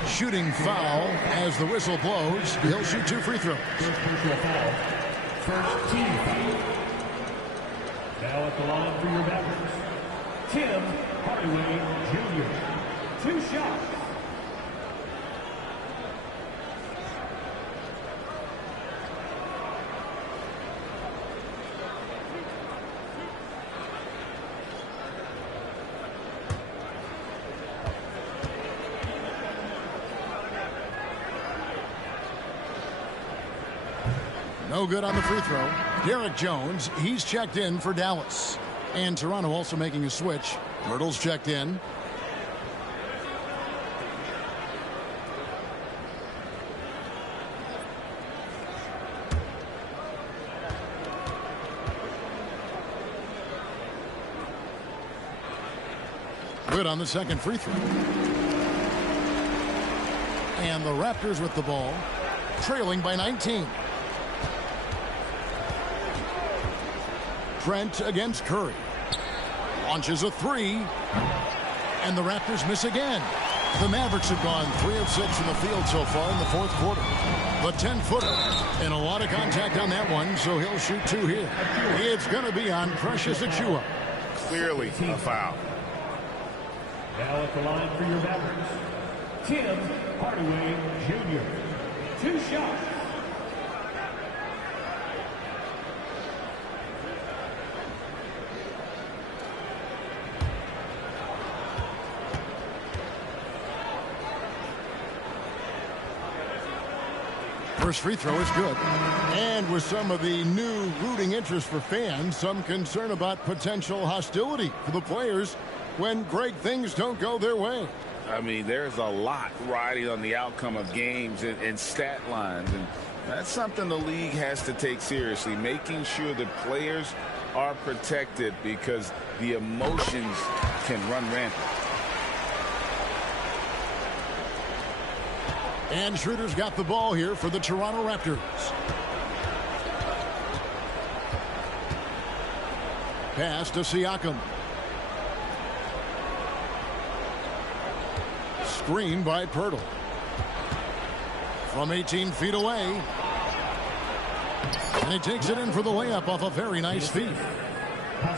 Shooting foul as the whistle blows. He'll shoot 2 free throws. First team foul. Now at the line for your Mavericks, Tim Hardaway Jr. 2 shots. No good on the free throw. Derek Jones, he's checked in for Dallas. And Toronto also making a switch. Myrtle's checked in. Good on the second free throw. And the Raptors with the ball, trailing by 19. Trent against Curry. Launches a 3. And the Raptors miss again. The Mavericks have gone 3 of 6 from the field so far in the fourth quarter. The 10-footer, and a lot of contact on that one, so he'll shoot 2 here. It's going to be on Precious Achiuwa. Clearly a foul. Now at the line for your Mavericks, Tim Hardaway Jr. 2 shots. First free throw is good. And with some of the new rooting interest for fans, some concern about potential hostility for the players when great things don't go their way. I mean, there's a lot riding on the outcome of games and stat lines, and that's something the league has to take seriously, making sure the players are protected because the emotions can run rampant. And Schroeder's got the ball here for the Toronto Raptors. Pass to Siakam. Screen by Pirtle. From 18 feet away. And he takes it in for the layup off a very nice feed.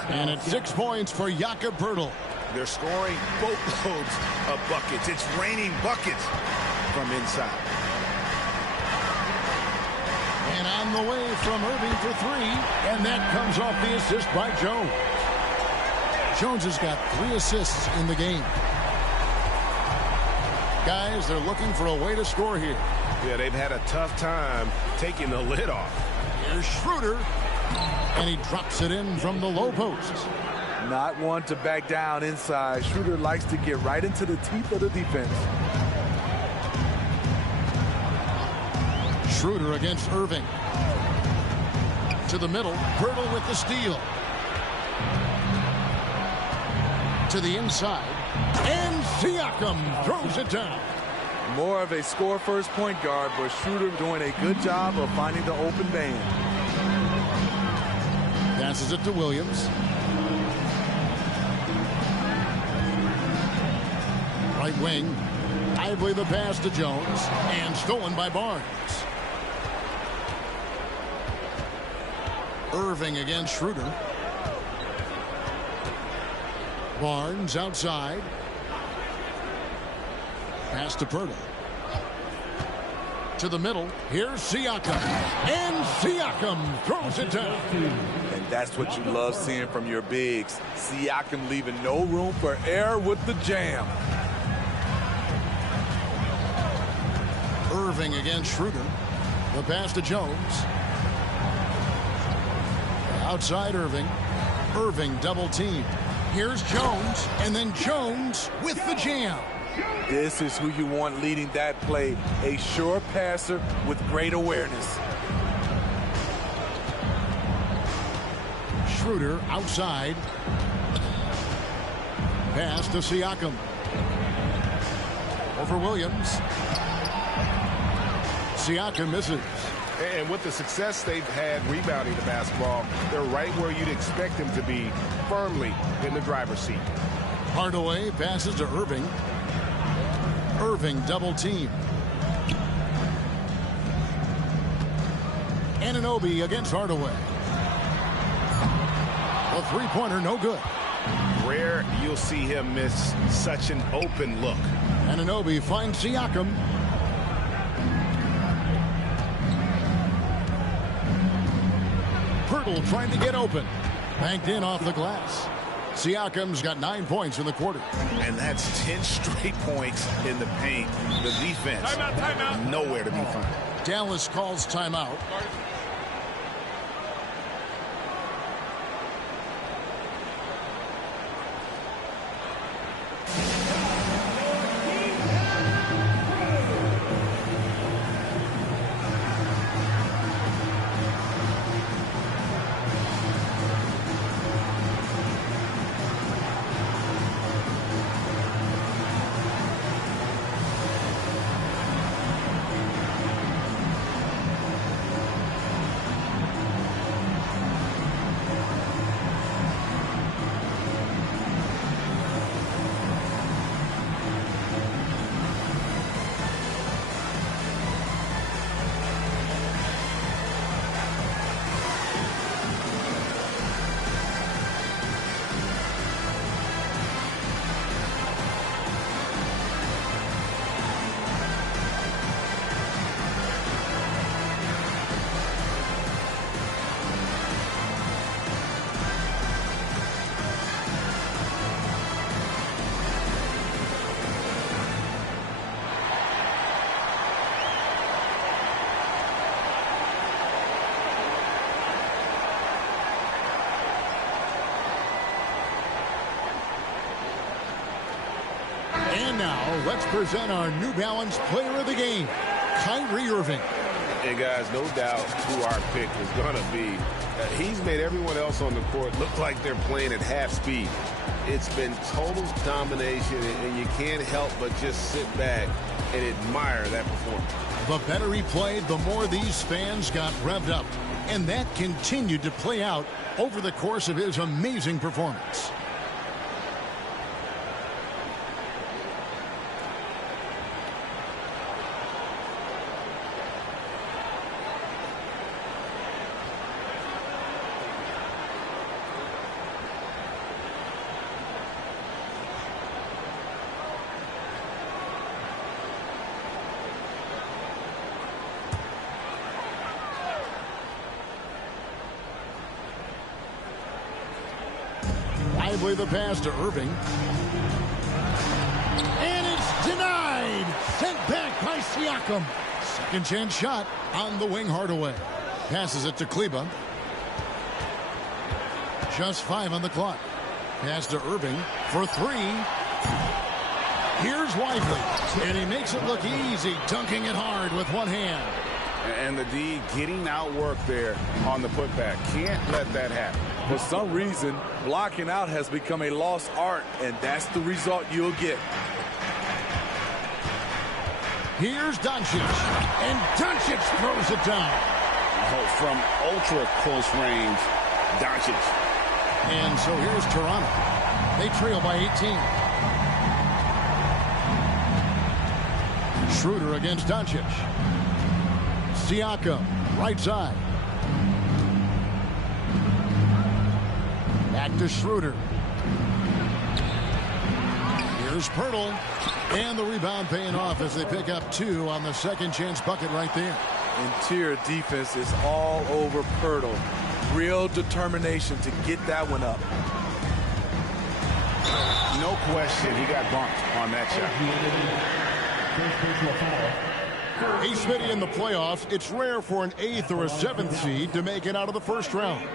And it's 6 points for Jakob Pirtle. They're scoring boatloads of buckets. It's raining buckets from inside. And on the way from Irving for 3. And that comes off the assist by Jones. Jones has got 3 assists in the game. Guys, they're looking for a way to score here. Yeah, they've had a tough time taking the lid off. Here's Schroeder. And he drops it in from the low post. Not one to back down inside. Schroeder likes to get right into the teeth of the defense. Schroeder against Irving. To the middle. Pirtle with the steal. To the inside. And Siakam throws it down. More of a score-first point guard, but Schroeder doing a good job of finding the open man. Passes it to Williams. Right wing. Lively the pass to Jones. And stolen by Barnes. Irving against Schroeder. Barnes outside. Pass to Pirtle. To the middle. Here's Siakam. And Siakam throws it down. And that's what you love seeing from your bigs. Siakam leaving no room for error with the jam. Irving against Schroeder. The pass to Jones. Outside Irving. Irving double team. Here's Jones. And then Jones with the jam. This is who you want leading that play. A sure passer with great awareness. Schroeder outside. Pass to Siakam. Over Williams. Siakam misses. And with the success they've had rebounding the basketball, they're right where you'd expect them to be, firmly in the driver's seat. Hardaway passes to Irving. Irving double team. Anunoby against Hardaway. A three-pointer, no good. Rare you'll see him miss such an open look. Anunoby finds Siakam. Pirtle trying to get open. Banked in off the glass. Siakam's got 9 points in the quarter. And that's 10 straight points in the paint. The defense, timeout. Nowhere to be found. Dallas calls timeout. now, let's present our New Balance Player of the Game, Kyrie Irving. And guys, no doubt who our pick is going to be. He's made everyone else on the court look like they're playing at half speed. It's been total domination, and you can't help but just sit back and admire that performance. The better he played, the more these fans got revved up. And that continued to play out over the course of his amazing performance. Lively the pass to Irving. And it's denied. Sent back by Siakam. Second chance shot on the wing, Hardaway. Passes it to Kleba. Just 5 on the clock. Pass to Irving for 3. Here's Lively. And he makes it look easy, dunking it hard with one hand. And the D getting outworked there on the putback. Can't let that happen. For some reason, blocking out has become a lost art, and that's the result you'll get. Here's Doncic. And Doncic throws it down. Oh, from ultra close range, Doncic. And so here's Toronto. They trail by 18. Schroeder against Doncic. Siakam, right side. Back to Schroeder. Here's Pirtle. And the rebound paying off as they pick up 2 on the second chance bucket right there. Interior defense is all over Pirtle. Real determination to get that one up. No question, he got bumped on that shot. Hey, Smitty, in the playoffs, it's rare for an 8th or a 7th seed to make it out of the first round.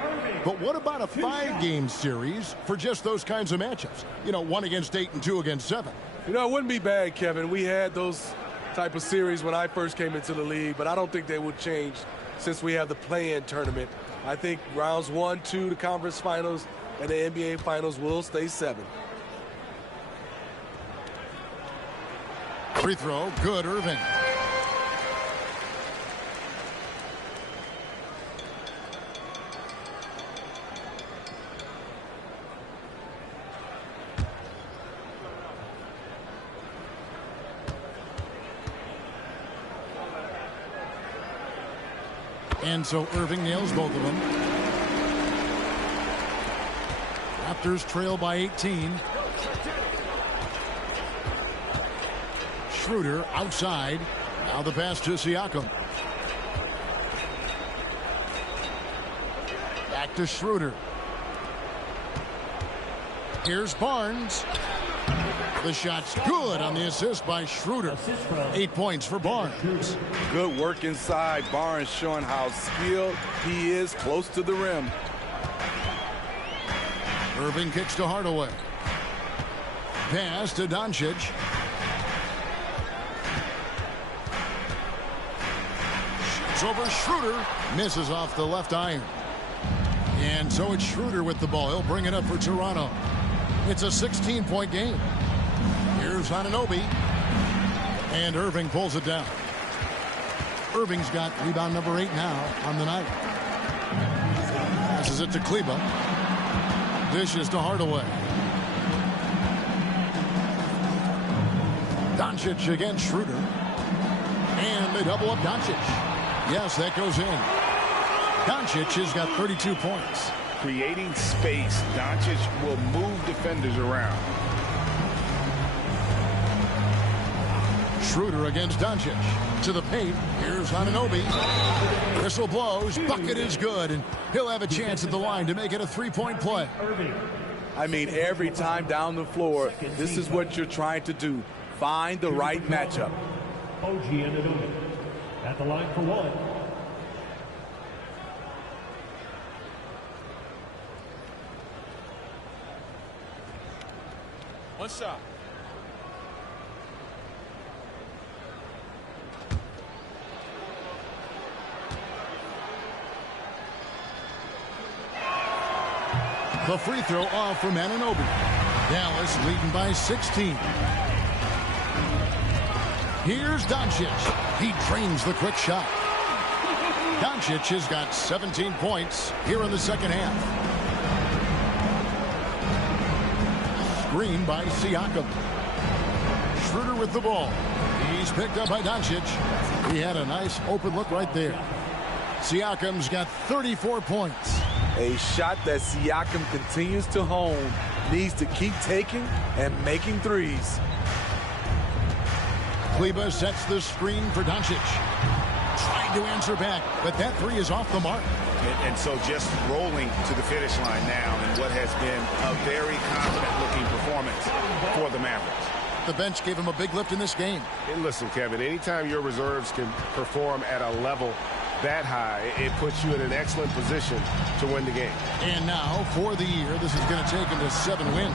But what about a 5-game series for just those kinds of matchups? You know, 1 against 8 and 2 against 7. You know, it wouldn't be bad, Kevin. We had those type of series when I first came into the league, but I don't think they would change since we have the play-in tournament. I think rounds 1, 2, the conference finals, and the NBA finals will stay 7. Free throw, good, Irving. And so Irving nails both of them. Raptors trail by 18. Schroeder outside. Now the pass to Siakam. Back to Schroeder. Here's Barnes. The shot's good on the assist by Schroeder. 8 points for Barnes. Good work inside. Barnes showing how skilled he is close to the rim. Irving kicks to Hardaway. Pass to Doncic. Shoots over Schroeder. Misses off the left iron. And so it's Schroeder with the ball. He'll bring it up for Toronto. It's a 16-point game. Here's Anunoby. And Irving pulls it down. Irving's got rebound number 8 now on the night. Passes it to Kleba. Dishes to Hardaway. Doncic against Schroeder. And they double up Doncic. Yes, that goes in. Doncic has got 32 points. Creating space, Doncic will move defenders around. Schroeder against Doncic. To the paint. Here's Anunoby. Whistle blows. Bucket is good. And he'll have a chance at the line to make it a 3-point play. I mean, every time down the floor, this is what you're trying to do. Find the right matchup. OG Anunoby at the line for 1. One shot. The free throw off from Anunoby. Dallas leading by 16. Here's Doncic. He drains the quick shot. Doncic has got 17 points here in the second half. Screen by Siakam. Schroeder with the ball. He's picked up by Doncic. He had a nice open look right there. Siakam's got 34 points. A shot that Siakam continues to hone. Needs to keep taking and making threes. Kleber sets the screen for Doncic. Tried to answer back, but that three is off the mark. And so just rolling to the finish line now in what has been a very confident-looking performance for the Mavericks. The bench gave him a big lift in this game. And listen, Kevin, anytime your reserves can perform at a level that high, it puts you in an excellent position to win the game. And now, for the year, this is going to take him to 7 wins.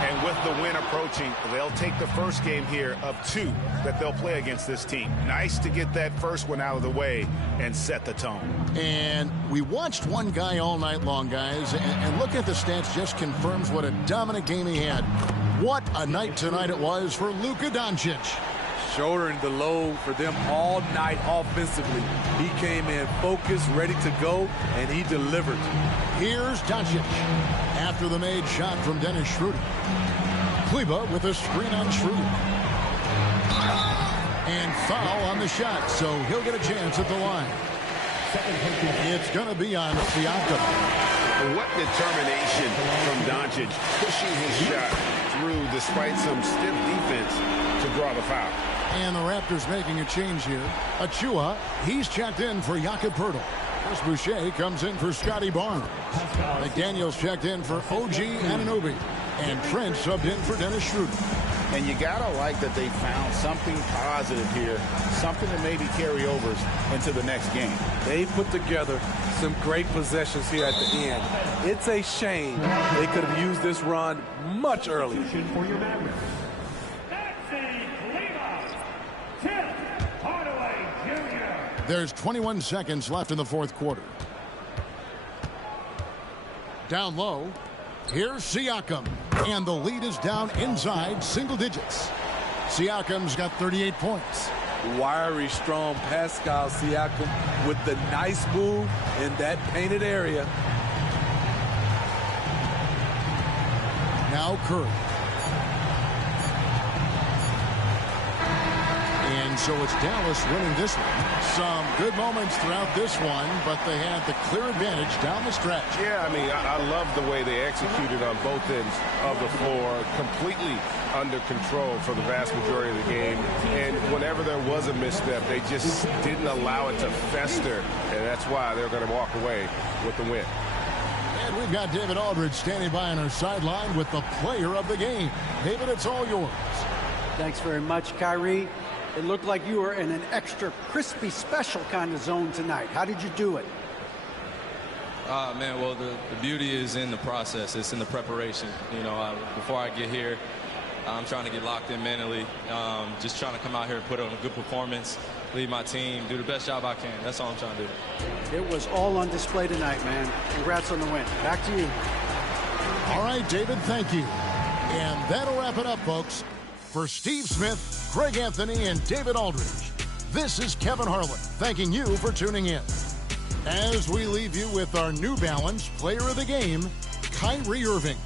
And with the win approaching, they'll take the first game here of 2 that they'll play against this team. Nice to get that first one out of the way and set the tone. And we watched one guy all night long, guys, and look at the stats, just confirms what a dominant game he had. What a night tonight it was for Luka Doncic. Shouldering the load for them all night offensively. He came in focused, ready to go, and he delivered. Here's Doncic after the made shot from Dennis Schroeder. Kleber with a screen on Schroeder. And foul on the shot, so he'll get a chance at the line. It's going to be on Siakam. What determination from Doncic, pushing his shot through despite some stiff defense to draw the foul. And the Raptors making a change here. Achua, he's checked in for Jakob Poeltl. Chris Boucher comes in for Scotty Barnes. McDaniels checked in for OG Anunoby. And Trent subbed in for Dennis Schroeder. And you got to like that they found something positive here, something that maybe carry overs into the next game. They put together some great possessions here at the end. It's a shame they could have used this run much earlier. There's 21 seconds left in the fourth quarter. Down low. Here's Siakam. And the lead is down inside single digits. Siakam's got 38 points. Wiry, strong Pascal Siakam with the nice move in that painted area. Now Curry. And so it's Dallas winning this one. Some good moments throughout this one, but they had the clear advantage down the stretch. Yeah, I mean, I love the way they executed on both ends of the floor, completely under control for the vast majority of the game. And whenever there was a misstep, they just didn't allow it to fester, and that's why they're going to walk away with the win. And we've got David Aldridge standing by on our sideline with the player of the game. David, it's all yours. Thanks very much, Kyrie. It looked like you were in an extra crispy special kind of zone tonight. How did you do it? Man, well, the beauty is in the process. It's in the preparation. You know, before I get here, I'm trying to get locked in mentally. Just trying to come out here and put on a good performance, lead my team, do the best job I can. That's all I'm trying to do. It was all on display tonight, man. Congrats on the win. Back to you. All right, David, thank you. And that'll wrap it up, folks. For Steve Smith, Greg Anthony, and David Aldridge, this is Kevin Harlan thanking you for tuning in. As we leave you with our New Balance Player of the Game, Kyrie Irving.